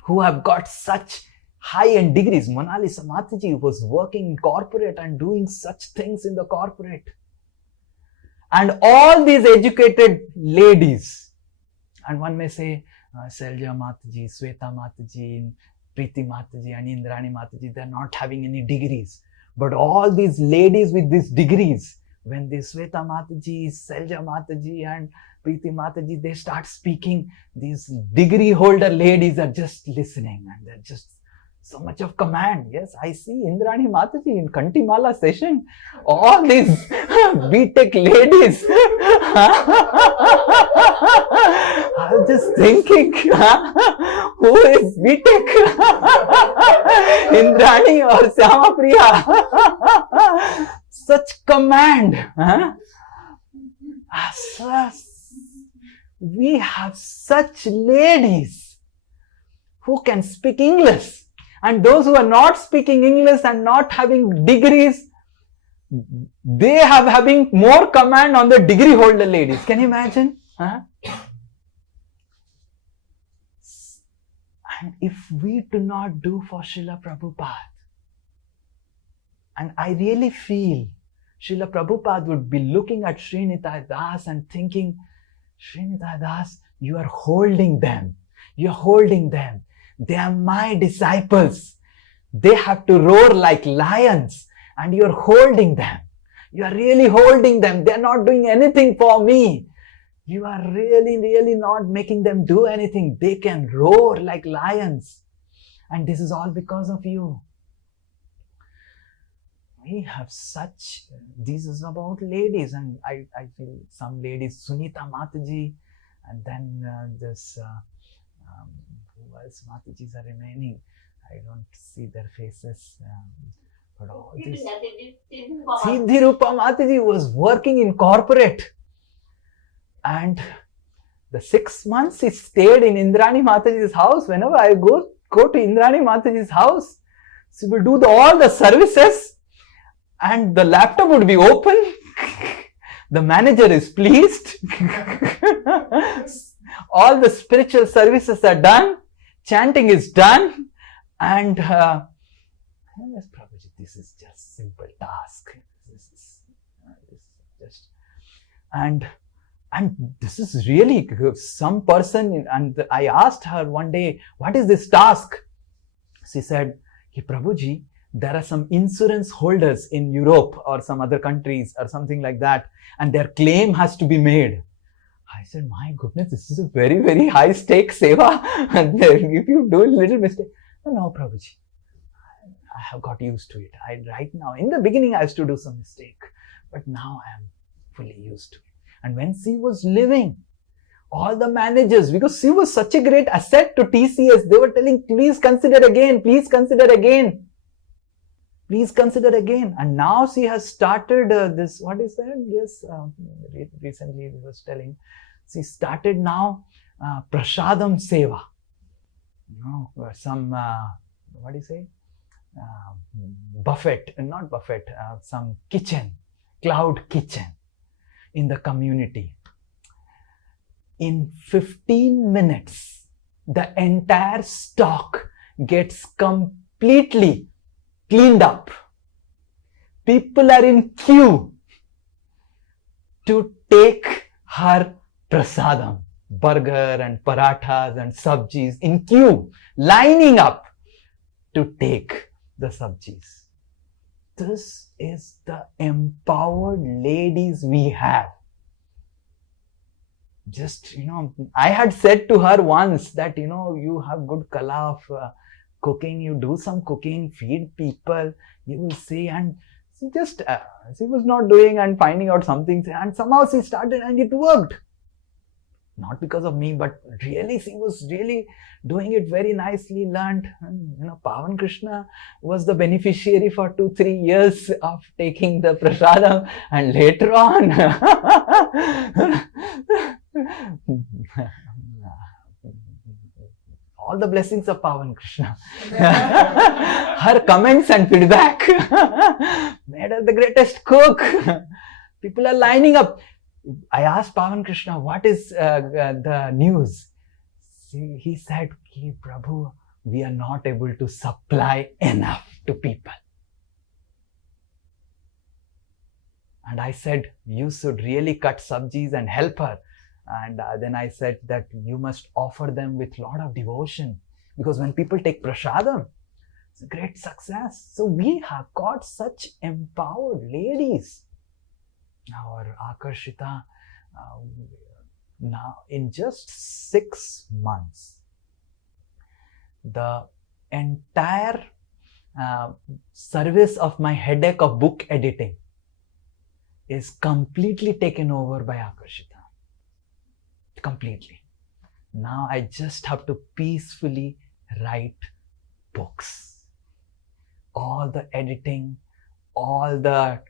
who have got such high-end degrees. Monalisa Mataji was working in corporate and doing such things in the corporate. And all these educated ladies, and one may say, Selja Mataji, Sweta Mataji, Preeti Mataji and Indrani Mataji, they're not having any degrees. But all these ladies with these degrees, when the Sweta Mataji, Selja Mataji and Preeti Mataji, they start speaking, these degree holder ladies are just listening and they're just so much of command. Yes, I see Indrani Mataji in Kantimala session. All these BTech ladies. I was just thinking, who is BTech? Indrani or Syama Priya? Such command. We have such ladies who can speak English. And those who are not speaking English and not having degrees, they have having more command on the degree holder ladies. Can you imagine? And if we do not do for Srila Prabhupada, and I really feel Srila Prabhupada would be looking at Sri Nitai Das and thinking, Sri Nitai Das, you are holding them. You are holding them. They are my disciples. They have to roar like lions and you are holding them. You are really holding them. They are not doing anything for me. You are really not making them do anything. They can roar like lions. And this is all because of you. We have such, this is about ladies, and I feel some ladies, Sunita Mataji, and then who else Matajis are remaining? I don't see their faces. But all this. Siddhirupa Mataji was working in corporate. And the 6 months he stayed in Indrani Mataji's house. Whenever I go to Indrani Mataji's house, she will do all the services and the laptop would be open. The manager is pleased. All the spiritual services are done. Chanting is done. And yes, Prabhuji, this is just simple task. This is just, and this is really some person, and I asked her one day, what is this task? She said, hey, Prabhuji, there are some insurance holders in Europe or some other countries or something like that, and their claim has to be made. I said, my goodness, this is a very high stake seva. And if you do a little mistake, no, Prabhuji, I have got used to it. Right now, in the beginning, I used to do some mistake, but now I am fully used to it. And when she was living, all the managers, because she was such a great asset to TCS, they were telling, please consider again, please consider again. Please consider again. And now she has started this, what is that? Yes, recently we was telling, she started now Prasadam Seva. You know, some, what do you say? Buffet, not buffet, some kitchen, cloud kitchen in the community. In 15 minutes, the entire stock gets completely cleaned up. People are in queue to take her prasadam, burger and parathas and sabjis, in queue, lining up to take the sabjis. This is the empowered ladies we have. Just, I had said to her once that, you have good kala of cooking, you do some cooking, feed people, you will see. And she just, she was not doing and finding out something, and somehow she started and it worked. Not because of me, but really she was really doing it very nicely, learned. And, Pavan Krishna was the beneficiary for 2-3 years of taking the prasadam, and later on, all the blessings of Pavan Krishna. Her comments and feedback made her the greatest cook. People are lining up. I asked Pavan Krishna, what is the news? He said, Ki Prabhu, we are not able to supply enough to people. And I said, you should really cut sabjis and help her. And then I said that you must offer them with a lot of devotion. Because when people take prasadam, it's a great success. So we have got such empowered ladies. Our Akarshita, now in just 6 months, the entire service of my headache of book editing is completely taken over by Akarshita. Completely. Now I just have to peacefully write books. All the editing, all the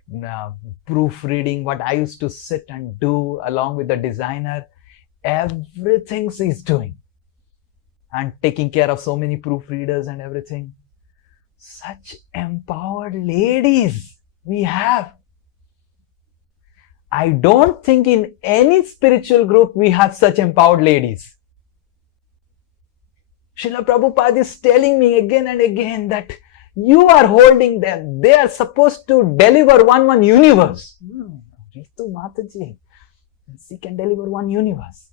proofreading, what I used to sit and do along with the designer, everything she's doing. And taking care of so many proofreaders and everything. Such empowered ladies we have. I don't think in any spiritual group we have such empowered ladies. Srila Prabhupada is telling me again and again that you are holding them. They are supposed to deliver one universe. Ritu Mataji, she can deliver one universe.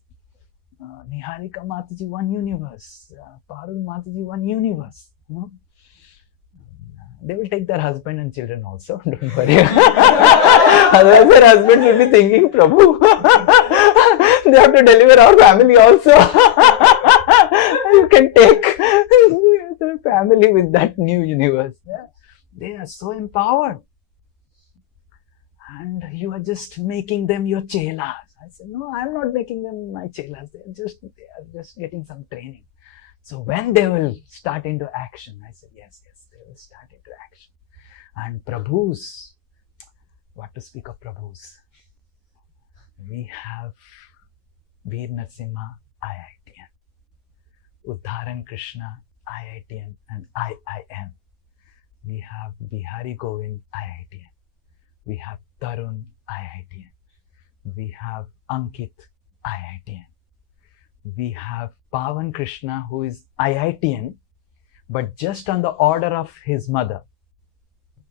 Niharika Mataji, one universe. Parul Mataji, one universe. No? They will take their husband and children also, don't worry. Otherwise their husband will be thinking, Prabhu, they have to deliver our family also. You can take the family with that new universe. They are so empowered. And you are just making them your chelas. I said, no, I am not making them my chelas. They are just getting some training. So when they will start into action, I said, yes, they will start into action. And Prabhus, what to speak of Prabhus? We have Veer Narasimha, IITN. Uddharan Krishna, IITN and IIM. We have Bihari Govind, IITN. We have Tarun, IITN. We have Ankit, IITN. We have Pavan Krishna, who is IITN, but just on the order of his mother.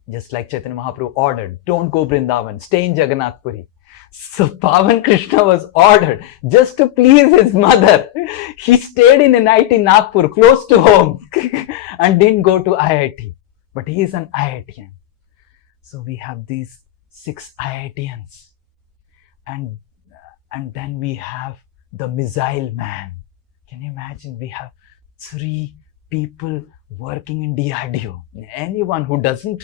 Just like Chaitanya Mahaprabhu ordered, don't go Vrindavan, stay in Jagannath Puri. So Pavan Krishna was ordered just to please his mother. He stayed in NIT Nagpur, close to home, and didn't go to IIT. But he is an IITian. So we have these 6 IITians. And then we have the missile man. Can you imagine? We have 3 people working in DRDO. Anyone who doesn't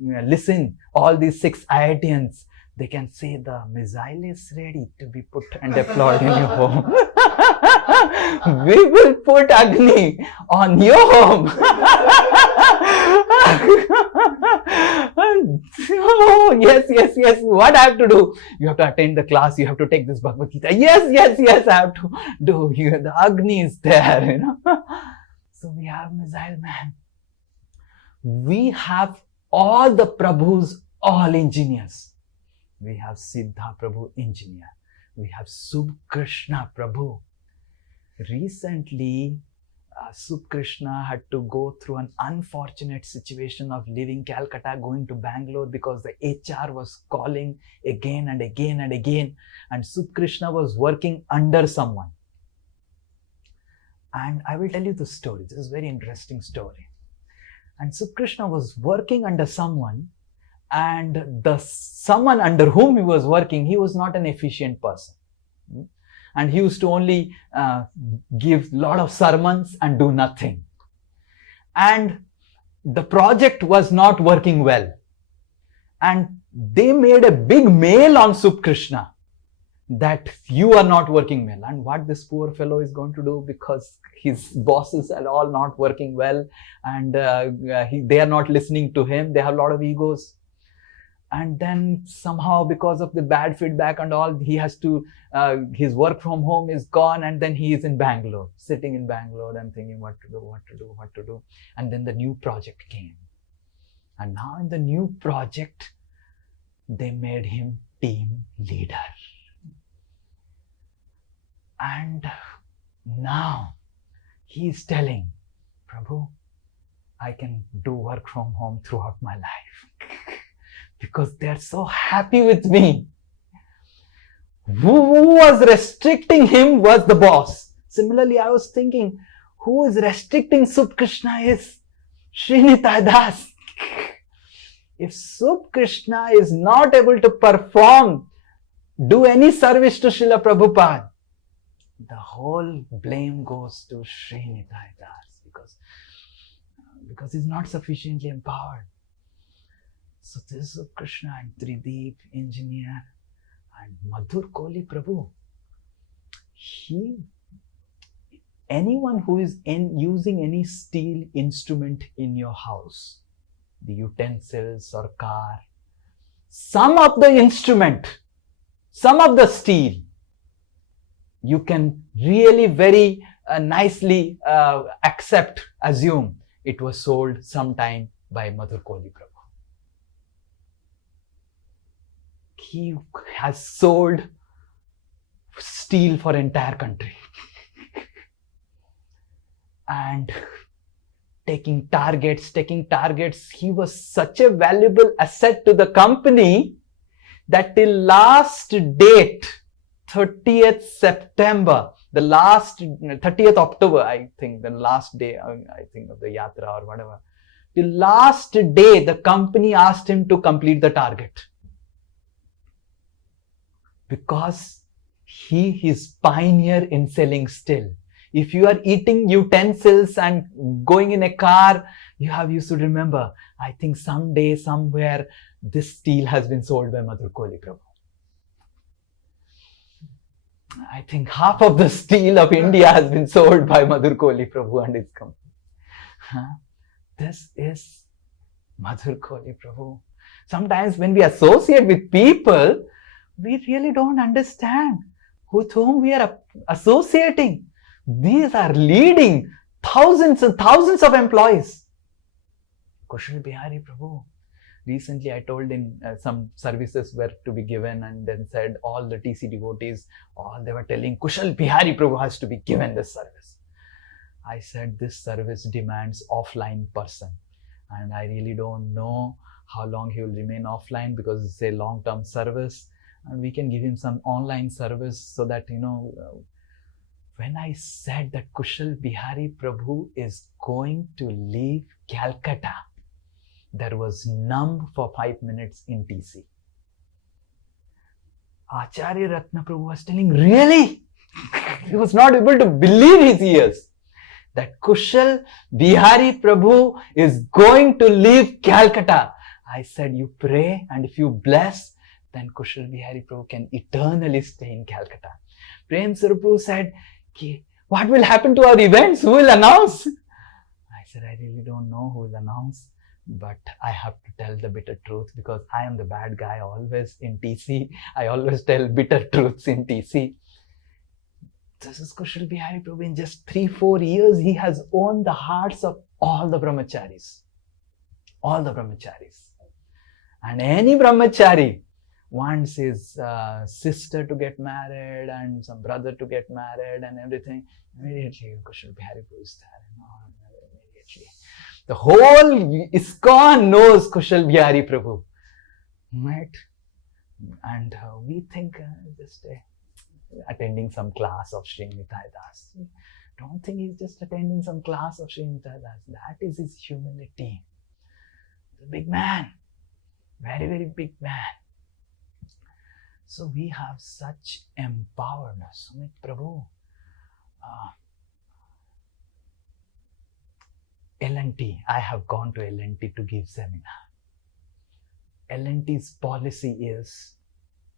listen, all these 6 IITians, they can say the missile is ready to be put and deployed in your home. We will put Agni on your home. Oh, yes. What I have to do? You have to attend the class. You have to take this Bhagavad Gita. Yes. I have to do. The Agni is there, you know. So we have Missile Man. We have all the Prabhus, all engineers. We have Siddha Prabhu, engineer. We have Subkrishna Prabhu. Recently, Subkrishna had to go through an unfortunate situation of leaving Calcutta, going to Bangalore because the HR was calling again and again. And Subkrishna was working under someone. And I will tell you the story. This is a very interesting story. And Subkrishna was working under someone, and the someone under whom he was working, he was not an efficient person. And he used to only give a lot of sermons and do nothing. And the project was not working well. And they made a big mail on Subkrishna that you are not working well. And what this poor fellow is going to do, because his bosses are all not working well, and they are not listening to him. They have a lot of egos. And then somehow, because of the bad feedback and all, he has to, his work from home is gone, and then he is in Bangalore, sitting in Bangalore and thinking what to do. And then the new project came. And now in the new project, they made him team leader. And now he is telling, Prabhu, I can do work from home throughout my life because they are so happy with me. Who was restricting him was the boss. Similarly, I was thinking, who is restricting Sup Krishna is Sri Nitai Das. If Sup Krishna is not able to perform, do any service to Srila Prabhupada, the whole blame goes to Sri Nitai Das because he's not sufficiently empowered. So this is Krishna and Trideep, engineer, and Madhur Kohli Prabhu. Anyone who is using any steel instrument in your house, the utensils or car, some of the instrument, some of the steel, you can really very nicely assume it was sold sometime by Madhur Kohli Prabhu. He has sold steel for entire country. And taking targets. He was such a valuable asset to the company that till last date, 30th September, the last 30th October, I think, the last day, I think, of the yatra or whatever. The last day, the company asked him to complete the target. Because he is pioneer in selling steel. If you are eating utensils and going in a car, you should remember, I think someday, somewhere, this steel has been sold by Madhur Kohli Prabhu. I think half of the steel of India has been sold by Madhur Kohli Prabhu and his company. This is Madhur Kohli Prabhu. Sometimes when we associate with people, we really don't understand with whom we are associating. These are leading thousands and thousands of employees. Kushal Bihari Prabhu. Recently I told in some services were to be given, and then said all the TC devotees, they were telling Kushal Bihari Prabhu has to be given this service. I said this service demands offline person, and I really don't know how long he will remain offline because it's a long-term service, and we can give him some online service so that, when I said that Kushal Bihari Prabhu is going to leave Calcutta, there was numb for 5 minutes in TC. Acharya Ratna Prabhu was telling, really? He was not able to believe his ears that Kushal Bihari Prabhu is going to leave Calcutta. I said, you pray, and if you bless, then Kushal Bihari Prabhu can eternally stay in Calcutta. Prem Sarup Prabhu said, what will happen to our events? Who will announce? I said, I really don't know who will announce, but I have to tell the bitter truth because I am the bad guy always in TC. I always tell bitter truths in TC. This is Kushal Bihari Prabhu. In just 3-4 years, he has won the hearts of all the brahmacharis. All the brahmacharis. And any brahmachari wants his sister to get married and some brother to get married and everything. Immediately, Kushal Bihari Prabhu is there. Immediately. The whole ISKCON knows Kushal Bihari Prabhu. Right? And we think just attending some class of Sri Nitai Das. Don't think he's just attending some class of Sri Nitai Das. That is his humility. The big man. Very, very big man. So we have such empoweredness. Sumit Prabhu, L&T, I have gone to L&T to give seminar. L&T's policy is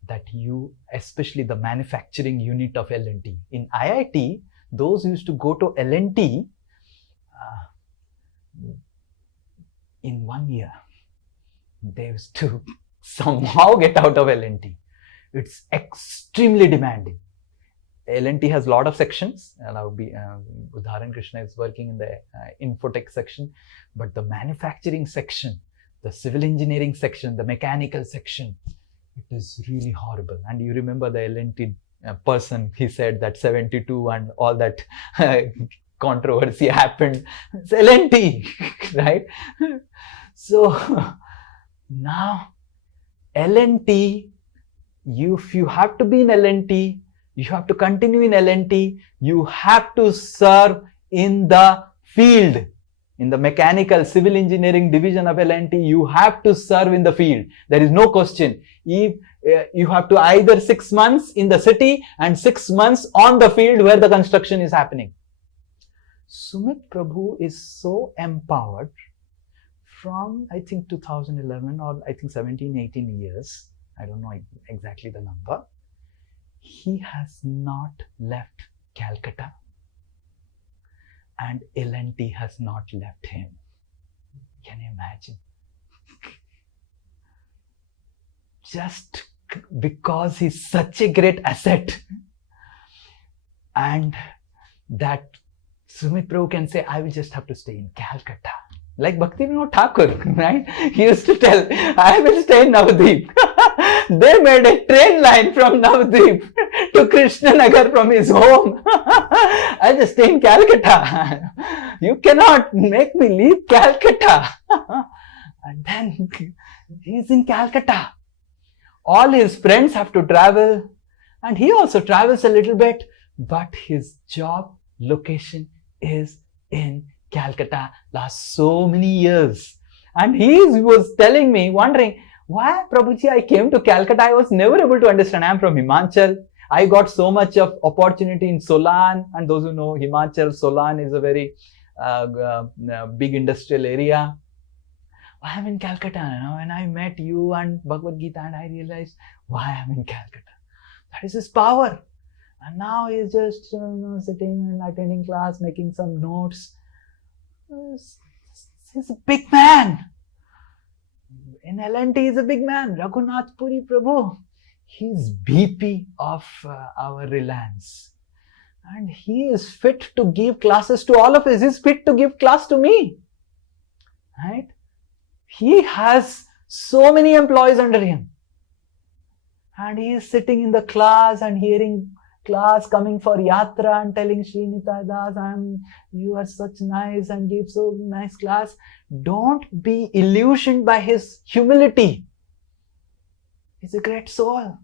that you, especially the manufacturing unit of L&T, in IIT, those who used to go to L&T, in 1 year, they used to somehow get out of L&T. It's extremely demanding. L&T has a lot of sections. Udharan Krishna is working in the infotech section, but the manufacturing section, the civil engineering section, the mechanical section, it is really horrible. And you remember the L&T person, he said that 72 and all that controversy happened. It's L&T, right? So now L&T, if you have to be in L&T, you have to continue in L&T, you have to serve in the field. In the mechanical civil engineering division of L&T, you have to serve in the field. There is no question. If you have to either 6 months in the city and 6 months on the field where the construction is happening. Sumit Prabhu is so empowered from, I think, 2011 or I think 17, 18 years. I don't know exactly the number. He has not left Calcutta. And L&T has not left him. Can you imagine? Just because he's such a great asset. And that Sumit Prabhu can say, I will just have to stay in Calcutta. Like Bhaktivinoda Thakur, right? He used to tell, I will stay in Navadvip. They made a train line from Navadvip to Krishnanagar from his home. I just stay in Calcutta. You cannot make me leave Calcutta. And then he's in Calcutta. All his friends have to travel, and he also travels a little bit, but his job location is in Calcutta last so many years. And he was telling me, wondering, why Prabhuji, I came to Calcutta, I was never able to understand. I am from Himachal. I got so much of opportunity in Solan, and those who know Himachal, Solan is a very big industrial area. I am in Calcutta, and I met you and Bhagavad Gita, and I realized why I am in Calcutta. That is his power. And now he is just sitting and attending class, making some notes. He's a big man. In L&T, he's a big man. Raghunath Puri Prabhu. He's BP of our Reliance. And he is fit to give classes to all of us. He's fit to give class to me. Right? He has so many employees under him. And he is sitting in the class and hearing class coming for yatra and telling Sri Nitai Das, you are such nice and give so nice class. Don't be illusioned by his humility. He's a great soul.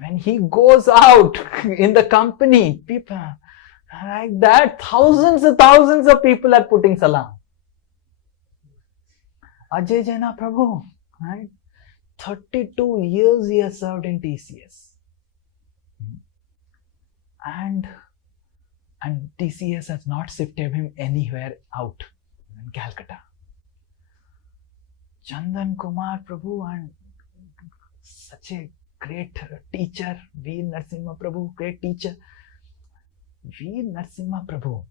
When he goes out in the company, people like that, thousands and thousands of people are putting salam. Ajay Jaina Prabhu, right? 32 years he has served in TCS. And TCS has not shifted him anywhere out in Calcutta. Chandan Kumar Prabhu, and such a great teacher, Veer Narasimha Prabhu, great teacher. Veer Narasimha Prabhu.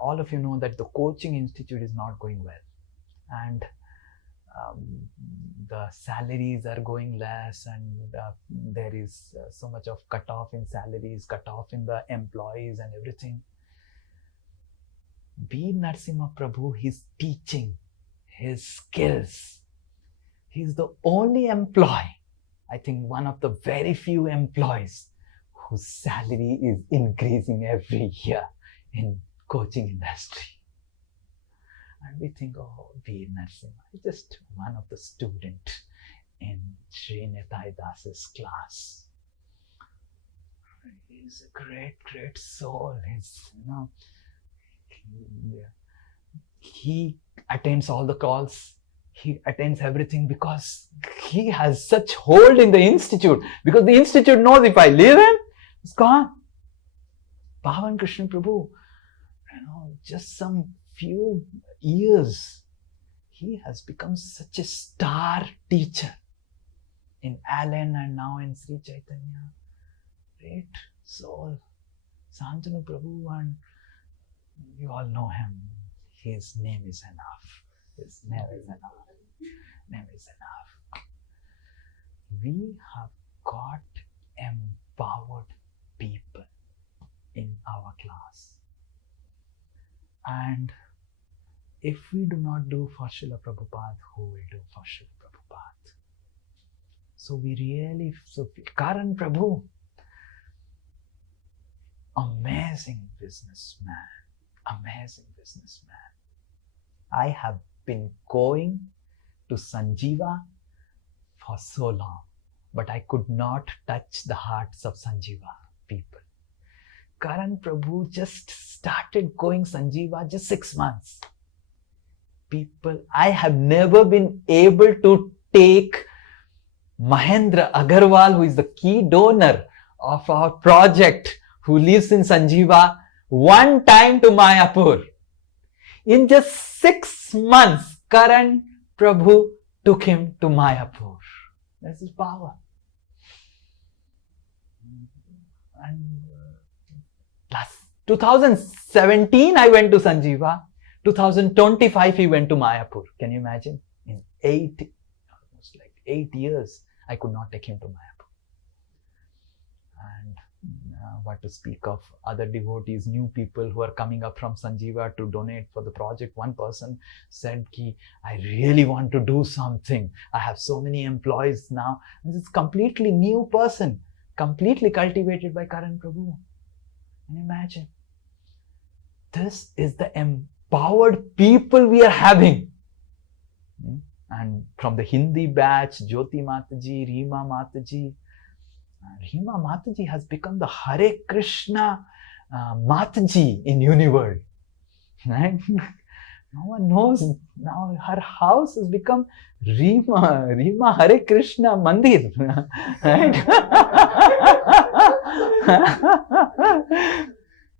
All of you know that the coaching institute is not going well. And the salaries are going less, and there is so much of cut off in salaries, cut off in the employees and everything. Veer Narasimha Prabhu, he's teaching his skills. He's the only employee, I think one of the very few employees whose salary is increasing every year in coaching industry. And we think, oh, Veer Narasimha is just one of the students in Sri Nitai Das's class. He's a great, great soul. He attends all the calls. He attends everything because he has such hold in the institute. Because the institute knows if I leave him, it's gone. Bhavan Krishna Prabhu, just some few years, he has become such a star teacher in Allen and now in Sri Chaitanya. Great soul. Santanu Prabhu, and you all know him. His name is enough. His name is enough. name is enough. We have got empowered people in our class. And if we do not do for Srila Prabhupada, who will do for Srila Prabhupada? So we really, Karan Prabhu, amazing businessman. I have been going to Sanjeeva for so long, but I could not touch the hearts of Sanjeeva people. Karan Prabhu just started going Sanjeeva just 6 months. People, I have never been able to take Mahendra Agarwal, who is the key donor of our project, who lives in Sanjeeva, one time to Mayapur. In just 6 months, Karan Prabhu took him to Mayapur. That's his power. And last 2017, I went to Sanjeeva. 2025, he went to Mayapur. Can you imagine? In almost like 8 years, I could not take him to Mayapur. And what to speak of other devotees, new people who are coming up from Sanjeeva to donate for the project. One person said, I really want to do something. I have so many employees now. And this is completely new person, completely cultivated by Karan Prabhu. Can you imagine? This is the empowered people we are having. And from the Hindi batch, Jyoti Mataji, Rima Mataji. Rima Mataji has become the Hare Krishna Mataji in Uniworld. Right? No one knows. Now her house has become Rima Hare Krishna Mandir. Right?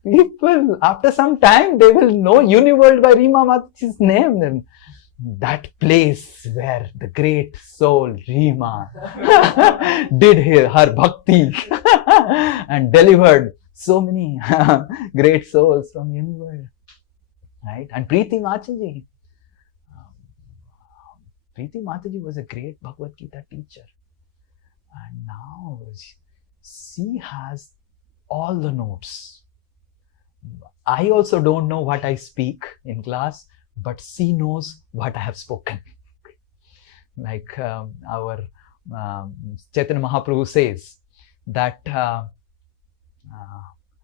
People, after some time, they will know Uniworld by Rima Mataji's name. Then that place where the great soul Rima did her bhakti and delivered so many great souls from Uniworld. Right? And Preeti Mataji. Preeti Mataji was a great Bhagavad Gita teacher. And now she has all the notes. I also don't know what I speak in class, but she knows what I have spoken. Like our Chaitanya Mahaprabhu says that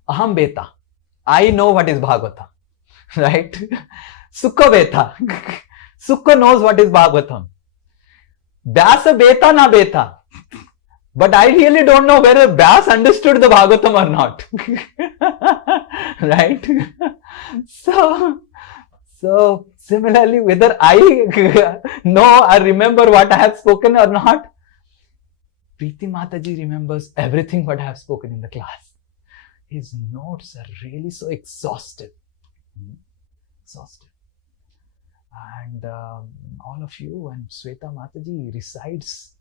Aham Beta, I know what is Bhagavatam. Right? Sukha Beta, Sukha knows what is Bhagavatam. Vyasa Beta na Beta. But I really don't know whether Vyas understood the Bhagavatam or not. Right? So similarly, whether I know or remember what I have spoken or not, Preeti Mataji remembers everything what I have spoken in the class. His notes are really so exhaustive. And all of you, and Sweta Mataji recites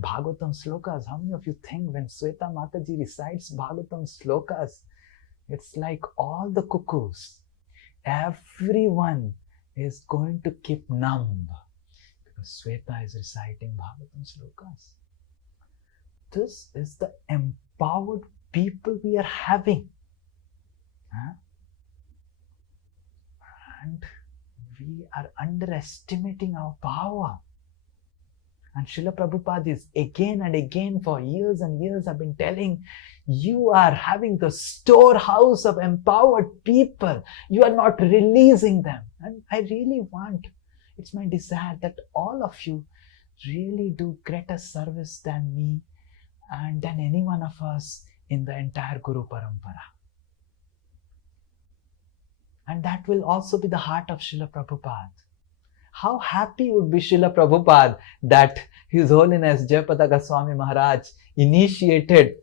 Bhagavatam slokas. How many of you think when Sweta Mataji recites Bhagavatam slokas, it's like all the cuckoos, everyone is going to keep numb because Sweta is reciting Bhagavatam slokas. This is the empowered people we are having. And we are underestimating our power. And Srila Prabhupada is again and again for years and years have been telling, you are having the storehouse of empowered people. You are not releasing them. And I really want, it's my desire that all of you really do greater service than me and than any one of us in the entire Guru Parampara. And that will also be the heart of Srila Prabhupada. How happy would be Srila Prabhupada that His Holiness Jayapada Goswami Maharaj initiated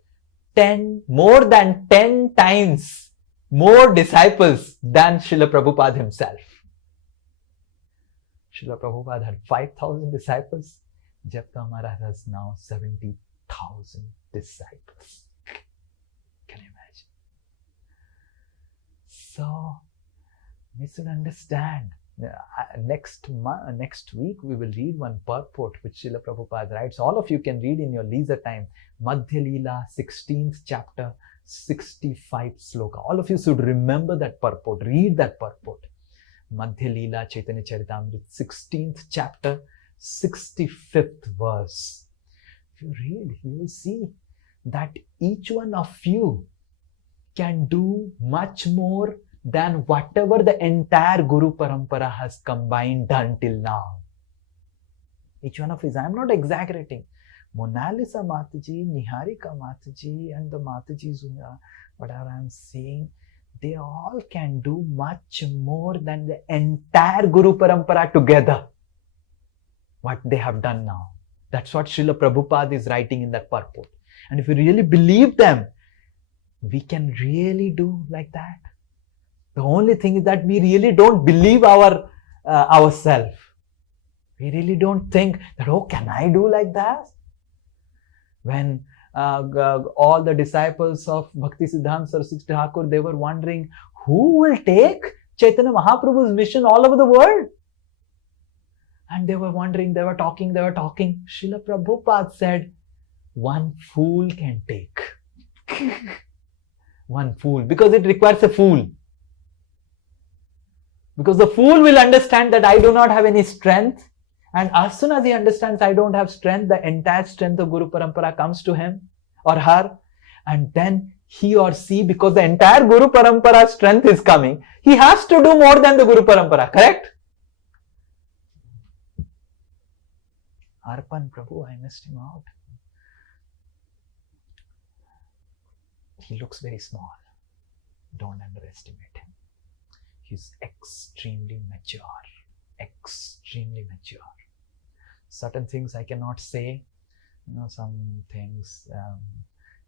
more than 10 times more disciples than Srila Prabhupada himself. Srila Prabhupada had 5,000 disciples. Jayapada Maharaj has now 70,000 disciples. Can you imagine? So, we should understand Next week we will read one purport which Srila Prabhupada writes. All of you can read in your leisure time. Madhya Leela, 16th chapter, 65 sloka. All of you should remember that purport. Read that purport. Madhya Leela Chaitanya Charitamrita, 16th chapter, 65th verse. If you read, you will see that each one of you can do much more than whatever the entire Guru Parampara has combined done till now. Each one of us, I am not exaggerating. Mona Lisa Mataji, Niharika Mataji, and the Matajis, whatever I am saying, they all can do much more than the entire Guru Parampara together. What they have done now. That's what Srila Prabhupada is writing in that purport. And if we really believe them, we can really do like that. The only thing is that we really don't believe ourselves. We really don't think that, oh, can I do like that? When all the disciples of Bhakti Siddhanta Saraswati Thakur, they were wondering, who will take Chaitanya Mahaprabhu's mission all over the world? And they were wondering, they were talking. Srila Prabhupada said, one fool can take. One fool, because it requires a fool. Because the fool will understand that I do not have any strength. And as soon as he understands I don't have strength, the entire strength of Guru Parampara comes to him or her. And then he or she, because the entire Guru Parampara strength is coming, he has to do more than the Guru Parampara, correct? Arpan Prabhu, I missed him out. He looks very small. Don't underestimate him. He's extremely mature. Extremely mature. Certain things I cannot say. Some things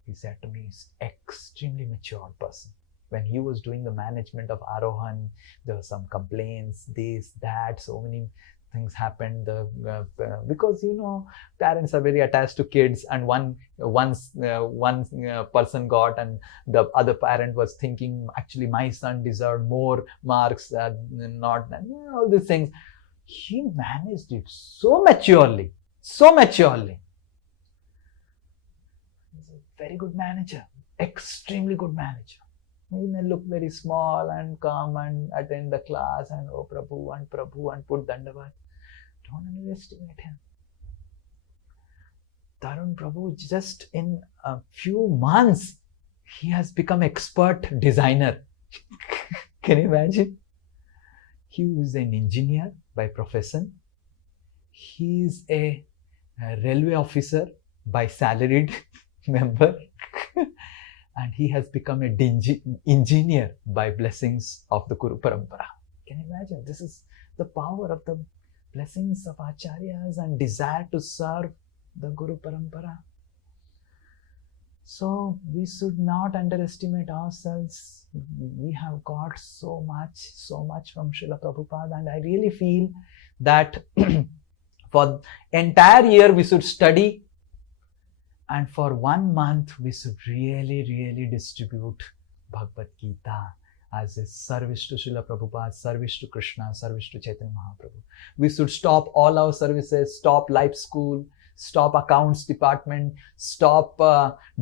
he said to me, he's extremely mature person. When he was doing the management of Arohan, there were some complaints, this, that, so many things happened because parents are very attached to kids, and one person got, and the other parent was thinking actually my son deserved more marks, not all these things. He managed it so maturely. He's a very good manager, extremely good manager. He may look very small and come and attend the class and oh Prabhu and put Dandavat. Don't underestimate him. Tarun Prabhu, just in a few months, he has become expert designer. Can you imagine? He is an engineer by profession. He is a railway officer by salaried member. And he has become a engineer by blessings of the Guru Parampara. Can you imagine? This is the power of the blessings of Acharyas and desire to serve the Guru Parampara. So we should not underestimate ourselves. We have got so much from Srila Prabhupada, and I really feel that for entire year we should study, and for 1 month we should really distribute Bhagavad Gita as a service to Srila Prabhupada, service to Krishna, service to Chaitanya Mahaprabhu. We should stop all our services, stop life school, stop accounts department, stop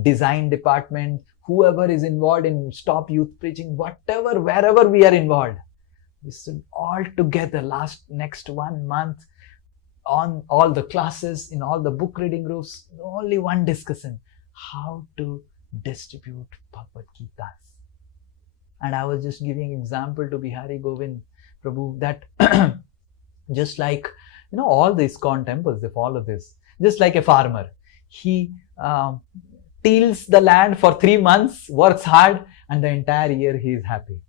design department, whoever is involved in, stop youth preaching, whatever, wherever we are involved. We should all together next 1 month on all the classes, in all the book reading groups, only one discussion, how to distribute Bhagavad Gitas. And I was just giving example to Bihari Govind Prabhu that just like, all these ISKCON temples, they follow this. Just like a farmer, he tills the land for 3 months, works hard, and the entire year he is happy.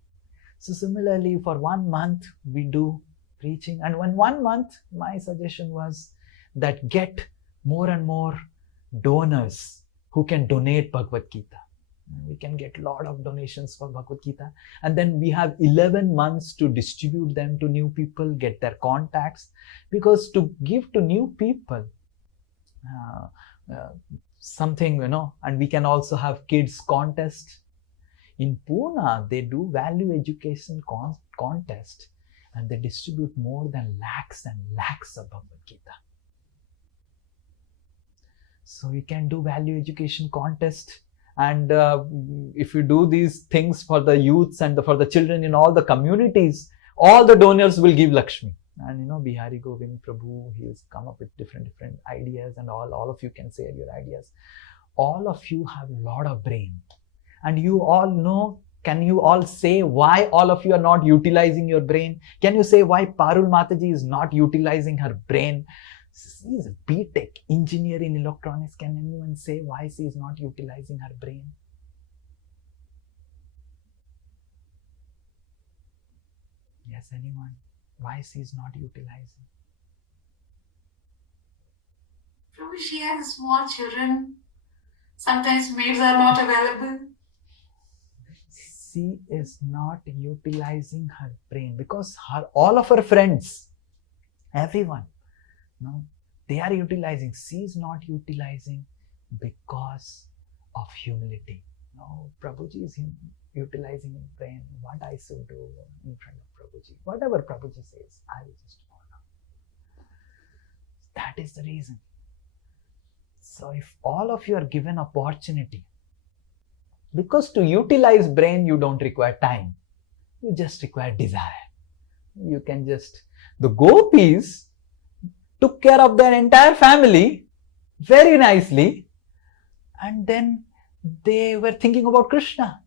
So similarly, for 1 month, we do preaching. And when 1 month, my suggestion was that get more and more donors who can donate Bhagavad Gita. We can get a lot of donations for Bhagavad Gita. And then we have 11 months to distribute them to new people, get their contacts. Because to give to new people, something, and we can also have kids contest. In Pune, they do value education contest. and they distribute more than lakhs and lakhs of Bhagavad Gita. So you can do value education contest, and if you do these things for the youths and for the children in all the communities, all the donors will give Lakshmi. And Bihari Govind Prabhu, he has come up with different ideas, and all of you can share your ideas. All of you have a lot of brain, and you all know. Can you all say why all of you are not utilizing your brain? Can you say why Parul Mataji is not utilizing her brain? She is a BTech engineer in electronics. Can anyone say why she is not utilizing her brain? Yes, anyone? Why she is not utilizing? Prabhu, she has small children. Sometimes maids are not available. She is not utilizing her brain because all of her friends, everyone, they are utilizing. She is not utilizing because of humility. No, Prabhuji is utilizing his brain. What I should do in front of Prabhuji, whatever Prabhuji says, I will just follow. That is the reason. So if all of you are given opportunity, because to utilize brain, you don't require time. You just require desire. You can the gopis took care of their entire family very nicely, and then they were thinking about Krishna.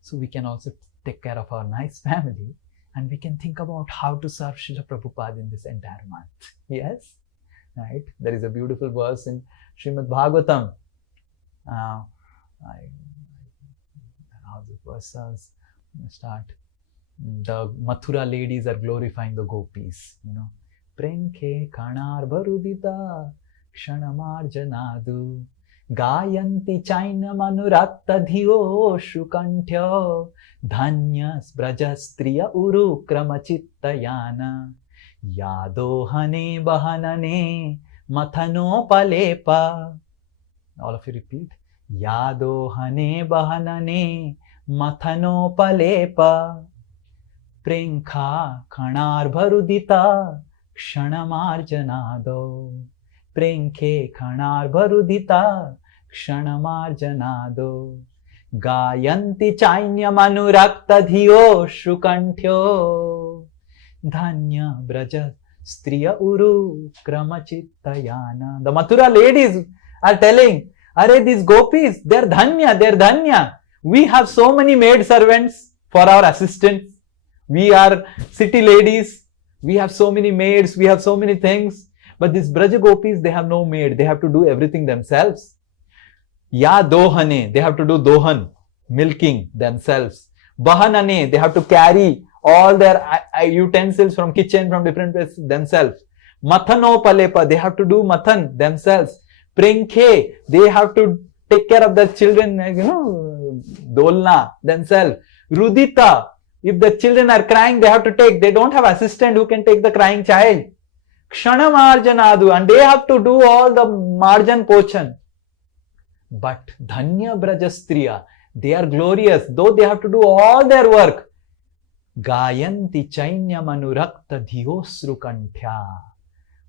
So we can also take care of our nice family, and we can think about how to serve Srila Prabhupada in this entire month. Yes? Right? There is a beautiful verse in Srimad Bhagavatam. How the verses start. The Mathura ladies are glorifying the gopis. Prenke kanar barudita kshanamar gayanti chaina manurakta dhiyo shukantya dhanyas brajastriya uru kramachittayana yadohane bahanane mathano palepa. All of you repeat. Yadohane bahanane mathano palepa prenka khanar bharudita ksanamarjanado prenke khanar bharudita ksanamarjanado gayanti chainya manurakta dhiyo shukantyo dhanya braja striya uru kramachittayana. The Mathura ladies are telling, Are these gopis, they're dhanya. We have so many maid servants for our assistants. We are city ladies. We have so many maids. We have so many things. But these Braja gopis, they have no maid. They have to do everything themselves. Ya dohane, they have to do dohan, milking themselves. Bahanane, they have to carry all their utensils from kitchen, from different places themselves. Mathano palepa, they have to do mathan themselves. Prenke, they have to take care of their children, dolna themselves. Rudita, if the children are crying, they have to take, they don't have assistant who can take the crying child. Kshana marjanadu, and they have to do all the marjan pochan. But dhanya brajastriya, they are glorious, though they have to do all their work. Gayanti chainya manurakta dhiyosru kanthya.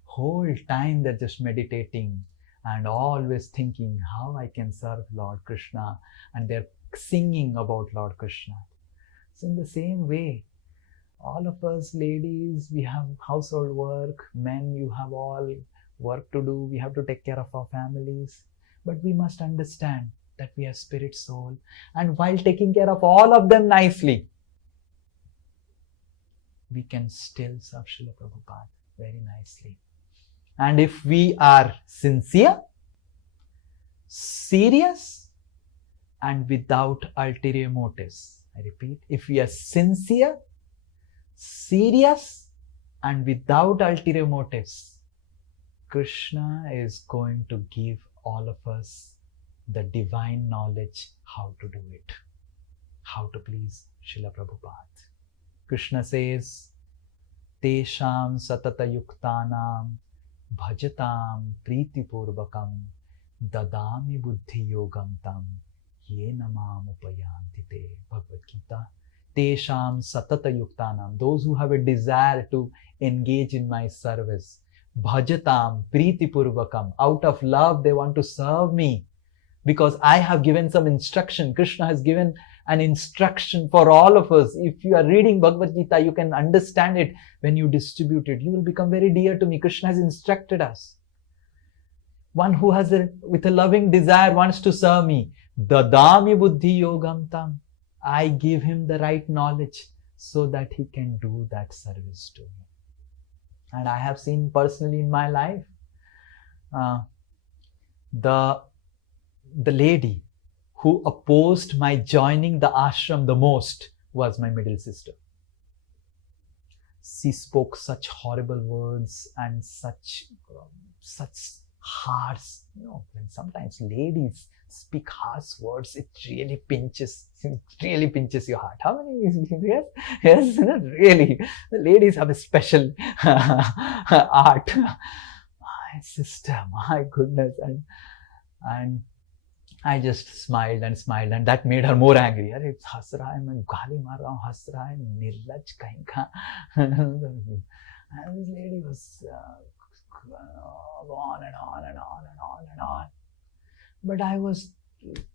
Whole time they're just meditating and always thinking how I can serve Lord Krishna, and they're singing about Lord Krishna. So in the same way, all of us ladies, we have household work. Men, you have all work to do. We have to take care of our families. But we must understand that we are spirit soul. And while taking care of all of them nicely, we can still serve Srila Prabhupada very nicely. And if we are sincere, serious, and without ulterior motives, I repeat, if we are sincere, serious, and without ulterior motives, Krishna is going to give all of us the divine knowledge how to do it, how to please Srila Prabhupada. Krishna says, Tesham satata yuktanam bhajatam priti purvakam dadami buddhi yogam tam yena mam upayanti te. Bhagavad Gita Tesham satata yuktanam, those who have a desire to engage in my service. Bhajatam priti purvakam, out of love they want to serve me because I have given some instruction. Krishna has given an instruction for all of us. If you are reading Bhagavad Gita, you can understand it. When you distribute it, you will become very dear to me. Krishna has instructed us. One who has with a loving desire wants to serve me. Dadami buddhi yogam tam. I give him the right knowledge so that he can do that service to me. And I have seen personally in my life, the lady who opposed my joining the ashram the most was my middle sister. She spoke such horrible words and such harsh, when sometimes ladies speak harsh words, it really pinches your heart. How many? Yes, really. The ladies have a special art. My sister, my goodness. And I just smiled, and that made her more angry. Arey, has raha hai, main gaali maar raha hu, has raha hai, nirlaj kahin ka. And this lady was on and on and on and on and on. But I was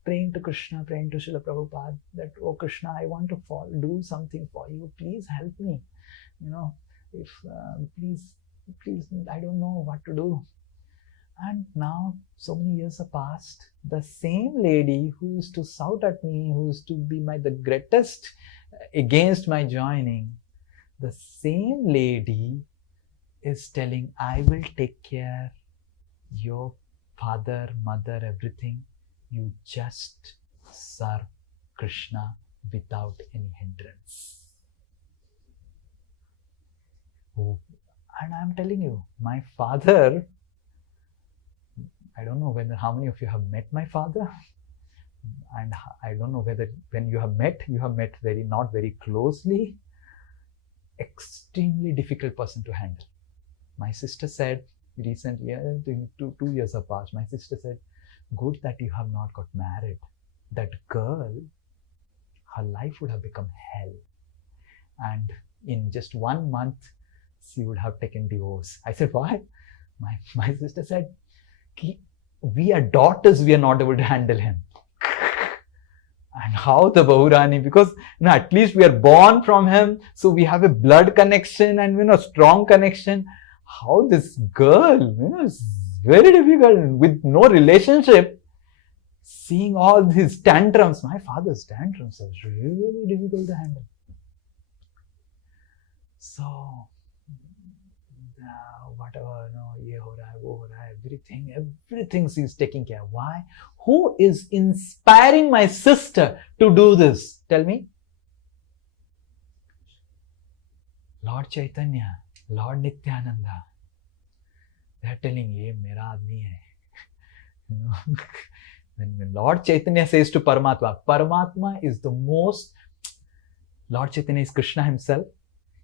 praying to Krishna, praying to Srila Prabhupada that, oh Krishna, I want to do something for you. Please help me. If please, I don't know what to do. And now, so many years have passed. The same lady who used to shout at me, who used to be the greatest against my joining, the same lady is telling, I will take care your father, mother, everything. You just serve Krishna without any hindrance. Oh, and I'm telling you, my father, I don't know how many of you have met my father, and I don't know whether when you have met not very closely. Extremely difficult person to handle. My sister said recently, 2 years have passed, my sister said, good that you have not got married. That girl, her life would have become hell. And in just 1 month, she would have taken divorce. I said, why? My sister said, we are daughters, we are not able to handle him. And how the Bahurani, because at least we are born from him, so we have a blood connection and strong connection. How this girl, it's very difficult with no relationship. Seeing all these tantrums, my father's tantrums are really difficult to handle. So, whatever, ye ho raha hai, wo ho raha hai, everything she's taking care. Why? Who is inspiring my sister to do this? Tell me. Lord Chaitanya, Lord Nityananda. They are telling, ye mera aadmi hai. When Lord Chaitanya says to Paramatma is the most, Lord Chaitanya is Krishna himself.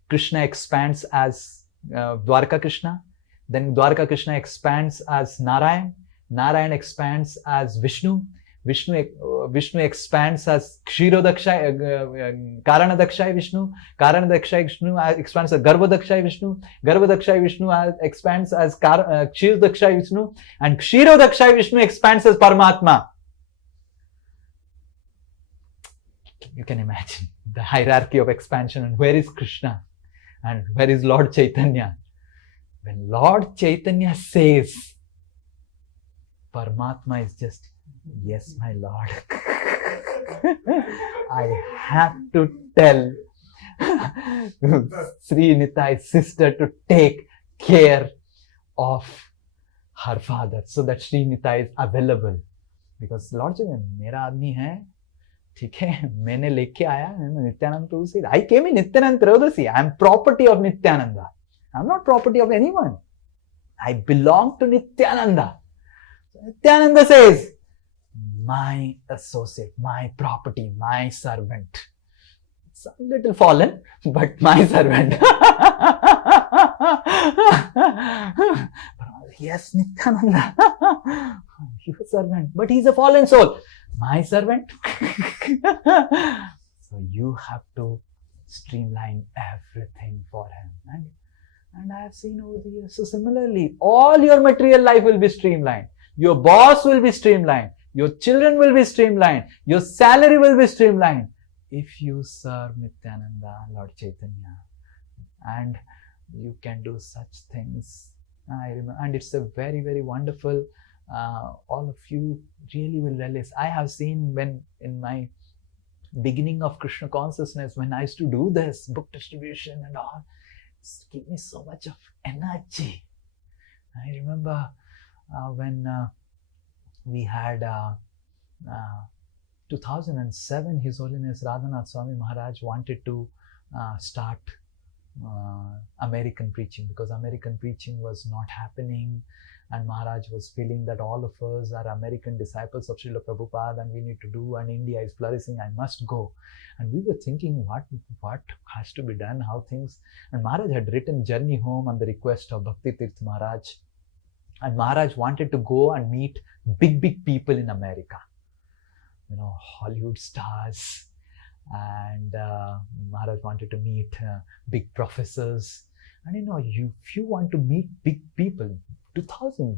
Krishna expands as Dwarka Krishna. Then Dwarka Krishna expands as Narayan. Narayan expands as Vishnu. Vishnu expands as Kshirodakshay, Karanadakshay Vishnu. Karanadakshay Vishnu expands as Garbhodakshay Vishnu. Garbhodakshay Vishnu expands as Kshirodakshay Vishnu. And Kshirodakshay Vishnu expands as Paramatma. You can imagine the hierarchy of expansion. And where is Krishna? And where is Lord Chaitanya? When Lord Chaitanya says, Paramatma is just, yes, my Lord. I have to tell Sri Nitai's sister to take care of her father so that Sri Nitai is available. Because Lord Chaitanya, mera aadmi hai, ठीक है, मैंने लेके आया नित्यानंद प्रभु से. I came in Nityananda Trayodashi. I am property of Nityananda. I am not property of anyone. I belong to Nityananda. Nityananda says, my associate, my property, my servant. It's a little fallen, but my servant. Yes, Nityananda. He's a servant, but he's a fallen soul. My servant. So you have to streamline everything for him. And I have seen over the years. So similarly, all your material life will be streamlined. Your boss will be streamlined. Your children will be streamlined. Your salary will be streamlined. If you serve Nityananda, Lord Chaitanya, and you can do such things. I remember, and it's a very, very wonderful, all of you really will realize. I have seen when in my beginning of Krishna consciousness, when I used to do this book distribution and all, it gave me so much of energy. I remember when we had 2007, His Holiness Radhanath Swami Maharaj wanted to start American preaching, because American preaching was not happening, and Maharaj was feeling that all of us are American disciples of Srila Prabhupada and we need to do, and India is flourishing, I must go. And we were thinking what has to be done, how things, and Maharaj had written Journey Home on the request of Bhakti Tirth Maharaj, and Maharaj wanted to go and meet big people in America, Hollywood stars, and Maharaj wanted to meet big professors. And if you want to meet big people,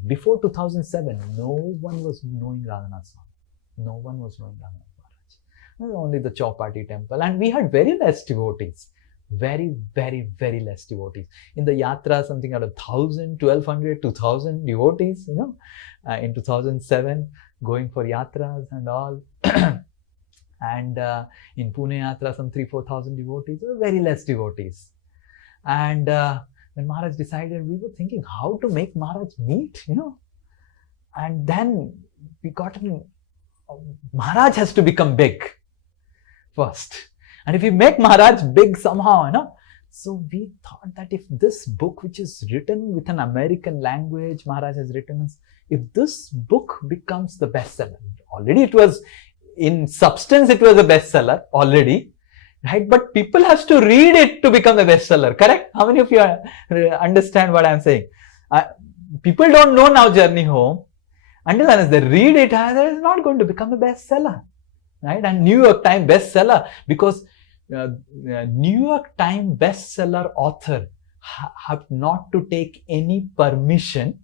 before 2007, no one was knowing Radhanath Swami. No one was knowing Radhanath Maharaj. Only the Chowpatty temple. And we had very less devotees. Very, very, very less devotees. In the yatra, something like 1,000, 1,200, 2,000 devotees, in 2007, going for yatras and all. And in Pune yatra, some 3,000-4,000 devotees, very less devotees. And when Maharaj decided, we were thinking how to make Maharaj meet, and then we got Maharaj has to become big first. And if we make Maharaj big somehow, so we thought that if this book, which is written with an American language, Maharaj has written, if this book becomes the bestseller, already it was, in substance, it was a bestseller already, right? But people have to read it to become a bestseller, correct? How many of you understand what I'm saying? People don't know now Journey Home. Until unless they read it, it's not going to become a bestseller, right? And New York Times bestseller, because New York Times bestseller author have not to take any permission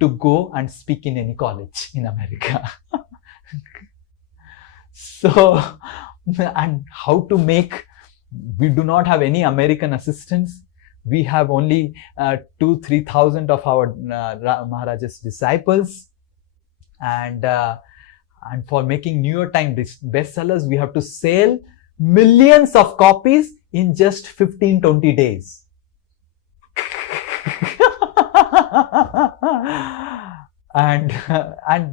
to go and speak in any college in America. So, and how to make, we do not have any American assistants. We have only 2,000-3,000 of our Maharaj's disciples. And for making New York Times bestsellers, we have to sell millions of copies in just 15-20 days. And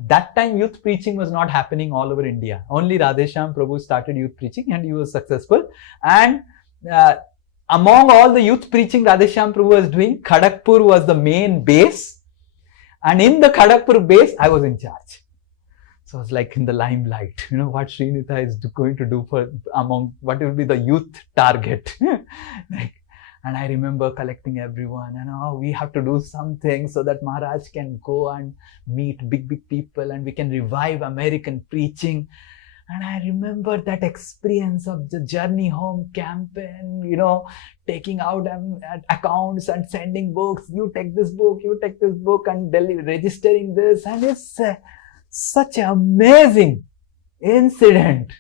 that time youth preaching was not happening all over India. Only Radheshyam Prabhu started youth preaching and he was successful. And among all the youth preaching Radheshyam Prabhu was doing, Kharagpur was the main base. And in the Kharagpur base, I was in charge. So I was like in the limelight. What Sri Nitai is going to do what will be the youth target. And I remember collecting everyone, and we have to do something so that Maharaj can go and meet big people and we can revive American preaching. And I remember that experience of the Journey Home campaign, taking out accounts and sending books. You take this book, and registering this. And it's such an amazing incident,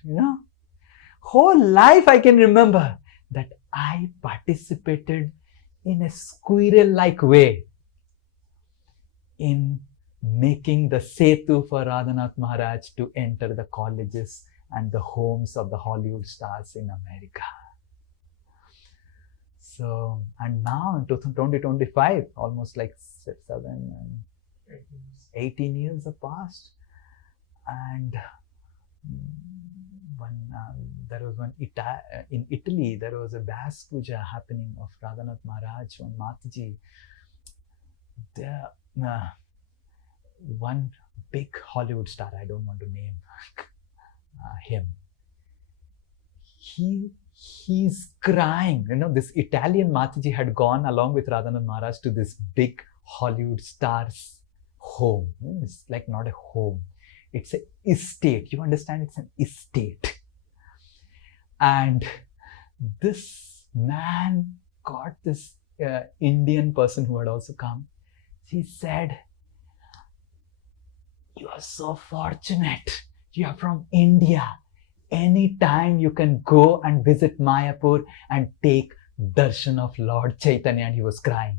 Whole life I can remember that I participated in a squirrel-like way in making the setu for Radhanath Maharaj to enter the colleges and the homes of the Hollywood stars in America. So, and now in 2025, almost like 18 years have passed. And there was in Italy, there was a Vyas Puja happening of Radhanath Maharaj and Mataji. One big Hollywood star, I don't want to name him, he's crying. This Italian Mataji had gone along with Radhanath Maharaj to this big Hollywood star's home. It's like not a home. It's an estate. You understand? It's an estate. And this man got this Indian person who had also come. She said, "You are so fortunate. You are from India. Anytime you can go and visit Mayapur and take darshan of Lord Chaitanya." And he was crying.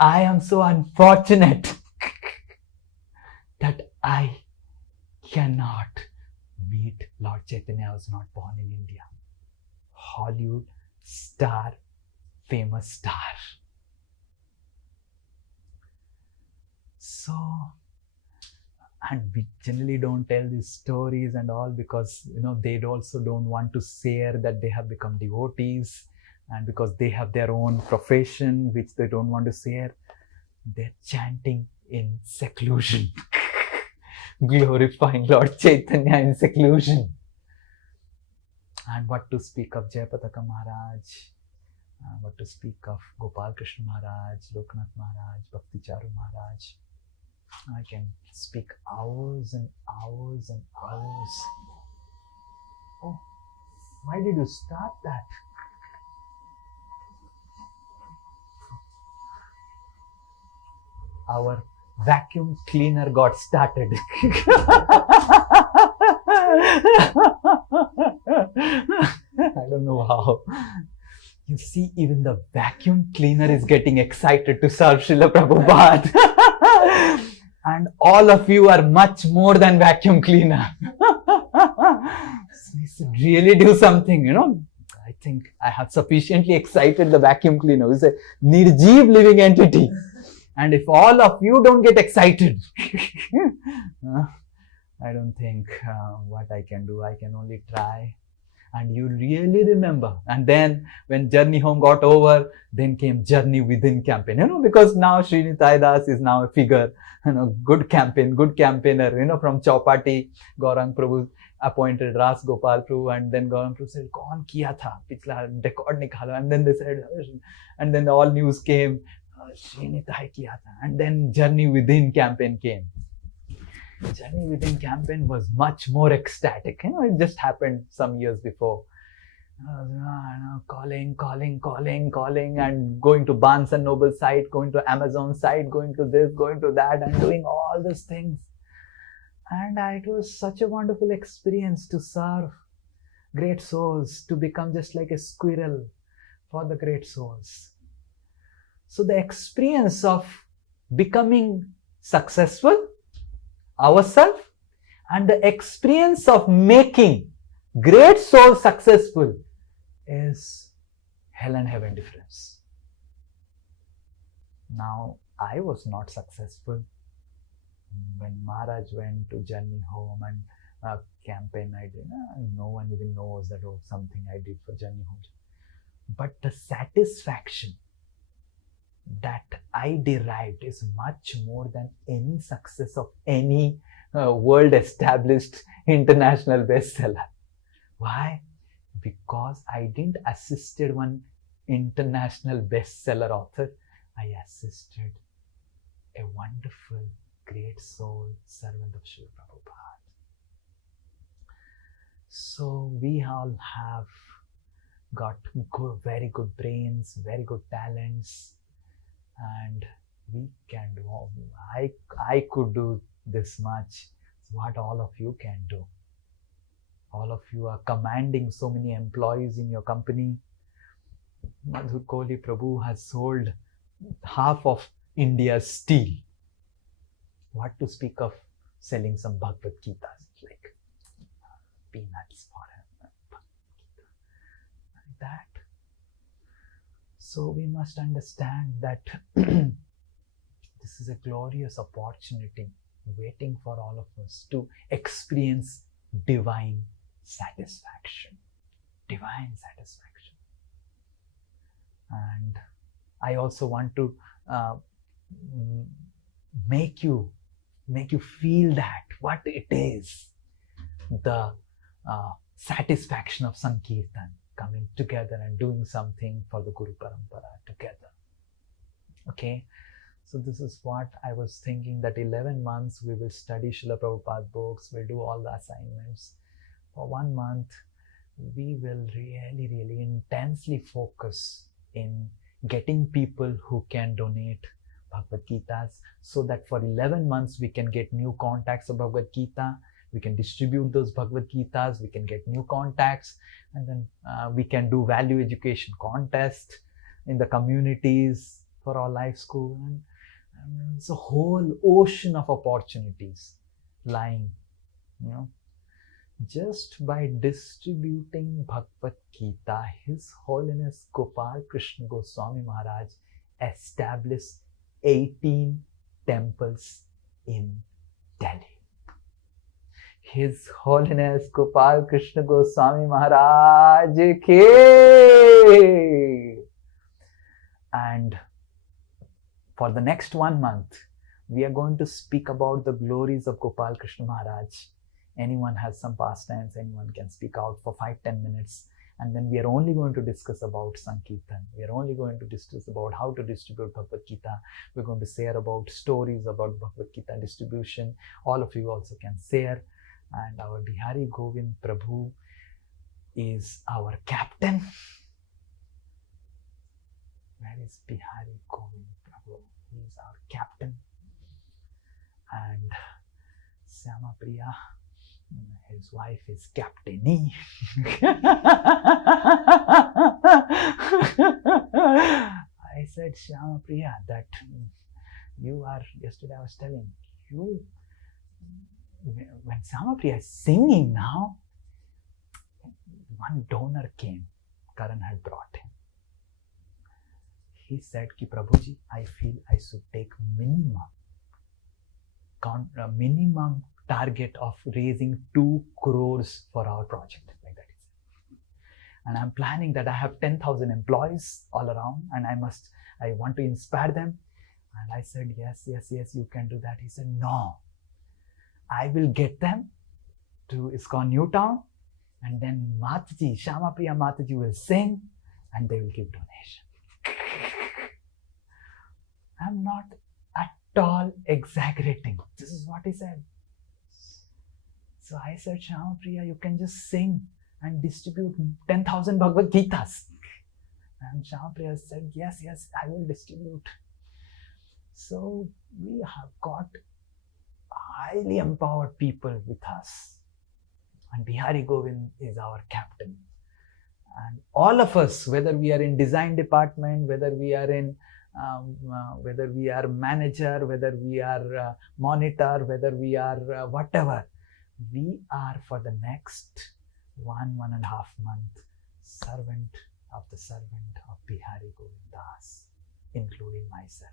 I am so unfortunate that I cannot meet Lord Chaitanya. I was not born in India. Hollywood star, famous star. So, and we generally don't tell these stories and all because, they also don't want to share that they have become devotees, and because they have their own profession which they don't want to share. They're chanting in seclusion, glorifying Lord Chaitanya in seclusion. And what to speak of Jayapataka Maharaj, what to speak of Gopal Krishna Maharaj, Loknath Maharaj, Bhakti Charu Maharaj. I can speak hours and hours and hours. Oh, why did you start that? Our vacuum cleaner got started. I don't know how. You see, even the vacuum cleaner is getting excited to serve Srila Prabhupada. And all of you are much more than vacuum cleaner. So we should really do something, I think I have sufficiently excited the vacuum cleaner. It's a nirjeev living entity. And if all of you don't get excited, I don't think what I can do. I can only try. And you really remember. And then when Journey Home got over, then came Journey Within campaign. Because now Sri Nitai Das is now a figure, good campaigner, from Chowpatty, Gaurang Prabhu appointed Ras Gopal Prabhu, and then Gaurang Prabhu said, "Kaun kiya tha? Pichla record nikalo." And then they said, and then all news came, Sri Nitai kiya tha. And then Journey Within campaign came. Journey Within campaign was much more ecstatic. It just happened some years before. Calling, and going to Barnes and Noble site, going to Amazon site, going to this, going to that, and doing all these things. And it was such a wonderful experience to serve great souls, to become just like a squirrel for the great souls. So the experience of becoming successful ourselves and the experience of making great souls successful is hell and heaven difference. Now, I was not successful when Maharaj went to Journey Home and a campaign I did. No one even knows that was something I did for Journey Home. But the satisfaction that I derived is much more than any success of any world established international bestseller. Why? Because I didn't assisted one international bestseller author. I assisted a wonderful, great soul servant of Srila Prabhupada. So we all have got very good brains, very good talents, and we can do. I could do this much. What all of you can do. All of you are commanding so many employees in your company. Madhur Kohli Prabhu has sold half of India's steel. What to speak of selling some Bhagavad Gita's, like peanuts for him. Like that. So we must understand that this is a glorious opportunity waiting for all of us to experience divine satisfaction. Divine satisfaction. And I also want to make you feel that what it is, the satisfaction of Sankirtan, coming together and doing something for the Guru Parampara together. Okay, so this is what I was thinking, that 11 months we will study Srila Prabhupada books, we'll do all the assignments, for 1 month, we will really, really intensely focus in getting people who can donate Bhagavad Gitas, so that for 11 months we can get new contacts of Bhagavad Gita, we can distribute those Bhagavad Gitas, we can get new contacts, and then we can do value education contest in the communities for our life school. And it's a whole ocean of opportunities lying, just by distributing Bhagavad Gita. His Holiness Gopal Krishna Goswami Maharaj established 18 temples in Delhi. His Holiness Gopal Krishna Goswami Maharaj ki. And for the next 1 month, we are going to speak about the glories of Gopal Krishna Maharaj. Anyone has some pastimes, anyone can speak out for 5-10 minutes. And then we are only going to discuss about Sankirtan. We are only going to discuss about how to distribute Bhagavad Gita. We're going to share about stories about Bhagavad Gita distribution. All of you also can share. And our Bihari Govind Prabhu is our captain. Where is Bihari Govind Prabhu? He is our captain. And Syama Priya, his wife is Captainy. I said, Syama Priya, that you are, yesterday I was telling you, when Syama Priya is singing now, one donor came, Karan had brought him. He said, Ki Prabhuji, I feel I should take minimum target of raising 2 crores for our project, like that. And I'm planning that I have 10,000 employees all around, and I want to inspire them. And I said, yes, you can do that. He said, no, I will get them to ISKCON Newtown, and then Mataji, Syama Priya Mataji will sing, and they will give donation. I'm not at all exaggerating. This is what he said. So I said, Syama Priya, you can just sing and distribute 10,000 Bhagavad Gitas. And Syama Priya said, yes, I will distribute. So we have got highly empowered people with us. And Bihari Govind is our captain. And all of us, whether we are in design department, whether we are in whether we are manager, whether we are monitor, whether we are whatever, we are for the next 1.5 month servant of Bihari Govind Das, including myself.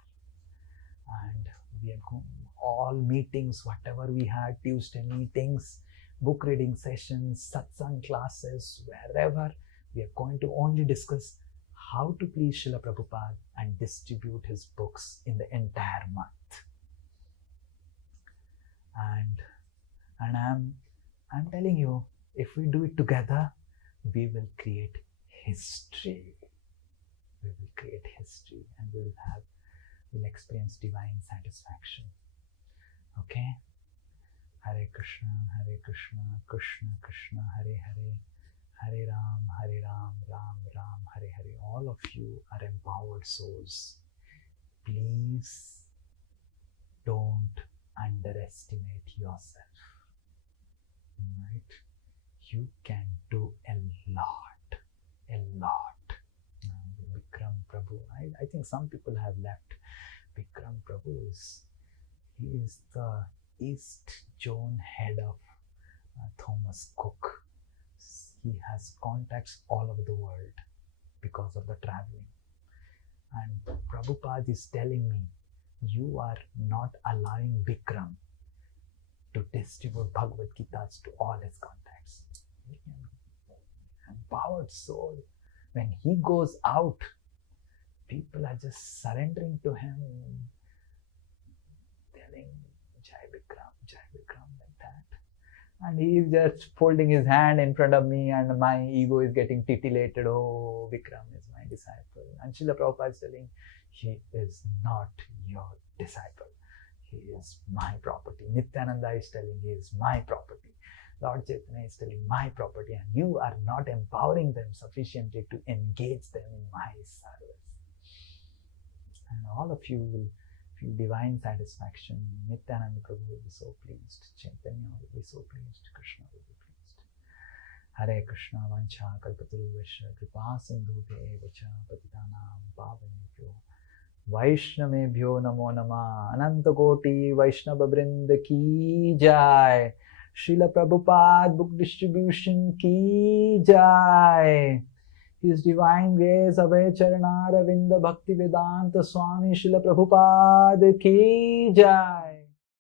And we are going, all meetings, whatever we had, Tuesday meetings, book reading sessions, satsang classes, wherever, we are going to only discuss how to please Srila Prabhupada and distribute his books in the entire month. And I'm telling you, if we do it together, we will create history. We will create history, and we'll experience divine satisfaction. Okay? Hare Krishna, Krishna Krishna, Hare Hare, Hare Ram, Ram Ram, Hare Hare. All of you are empowered souls. Please don't underestimate yourself. Right? You can do a lot. Bikram Prabhu, I think some people have left. Bikram Prabhu is the East Zone head of Thomas Cook. He has contacts all over the world because of the traveling. And Prabhupada is telling me, you are not allowing Bikram to distribute Bhagavad Gitas to all his contacts. Empowered soul. When he goes out, people are just surrendering to him, telling Jai Bikram, like that. And he is just folding his hand in front of me, and my ego is getting titillated. Oh, Bikram is my disciple. And Srila Prabhupada is telling, he is not your disciple. He is my property. Nityananda is telling, he is my property. Lord Chaitanya is telling my property and you are not empowering them sufficiently to engage them in my service. And all of you will feel divine satisfaction. Nityananda Prabhu will be so pleased. Chaitanya will be so pleased. Krishna will be pleased. Hare Krishna Vancha Kalpaturu Kripa Sindhu Vacha Patitanam Pavanebhyo Vaishnavebhyo Namo Nama Ananta Koti Vaishnava Vrinda Ki Jai. Srila Prabhupada Book Distribution Ki Jai. His Divine Grace Abhay Charana Ravinda Bhakti Vedanta Swami Srila Prabhupada Ki Jai.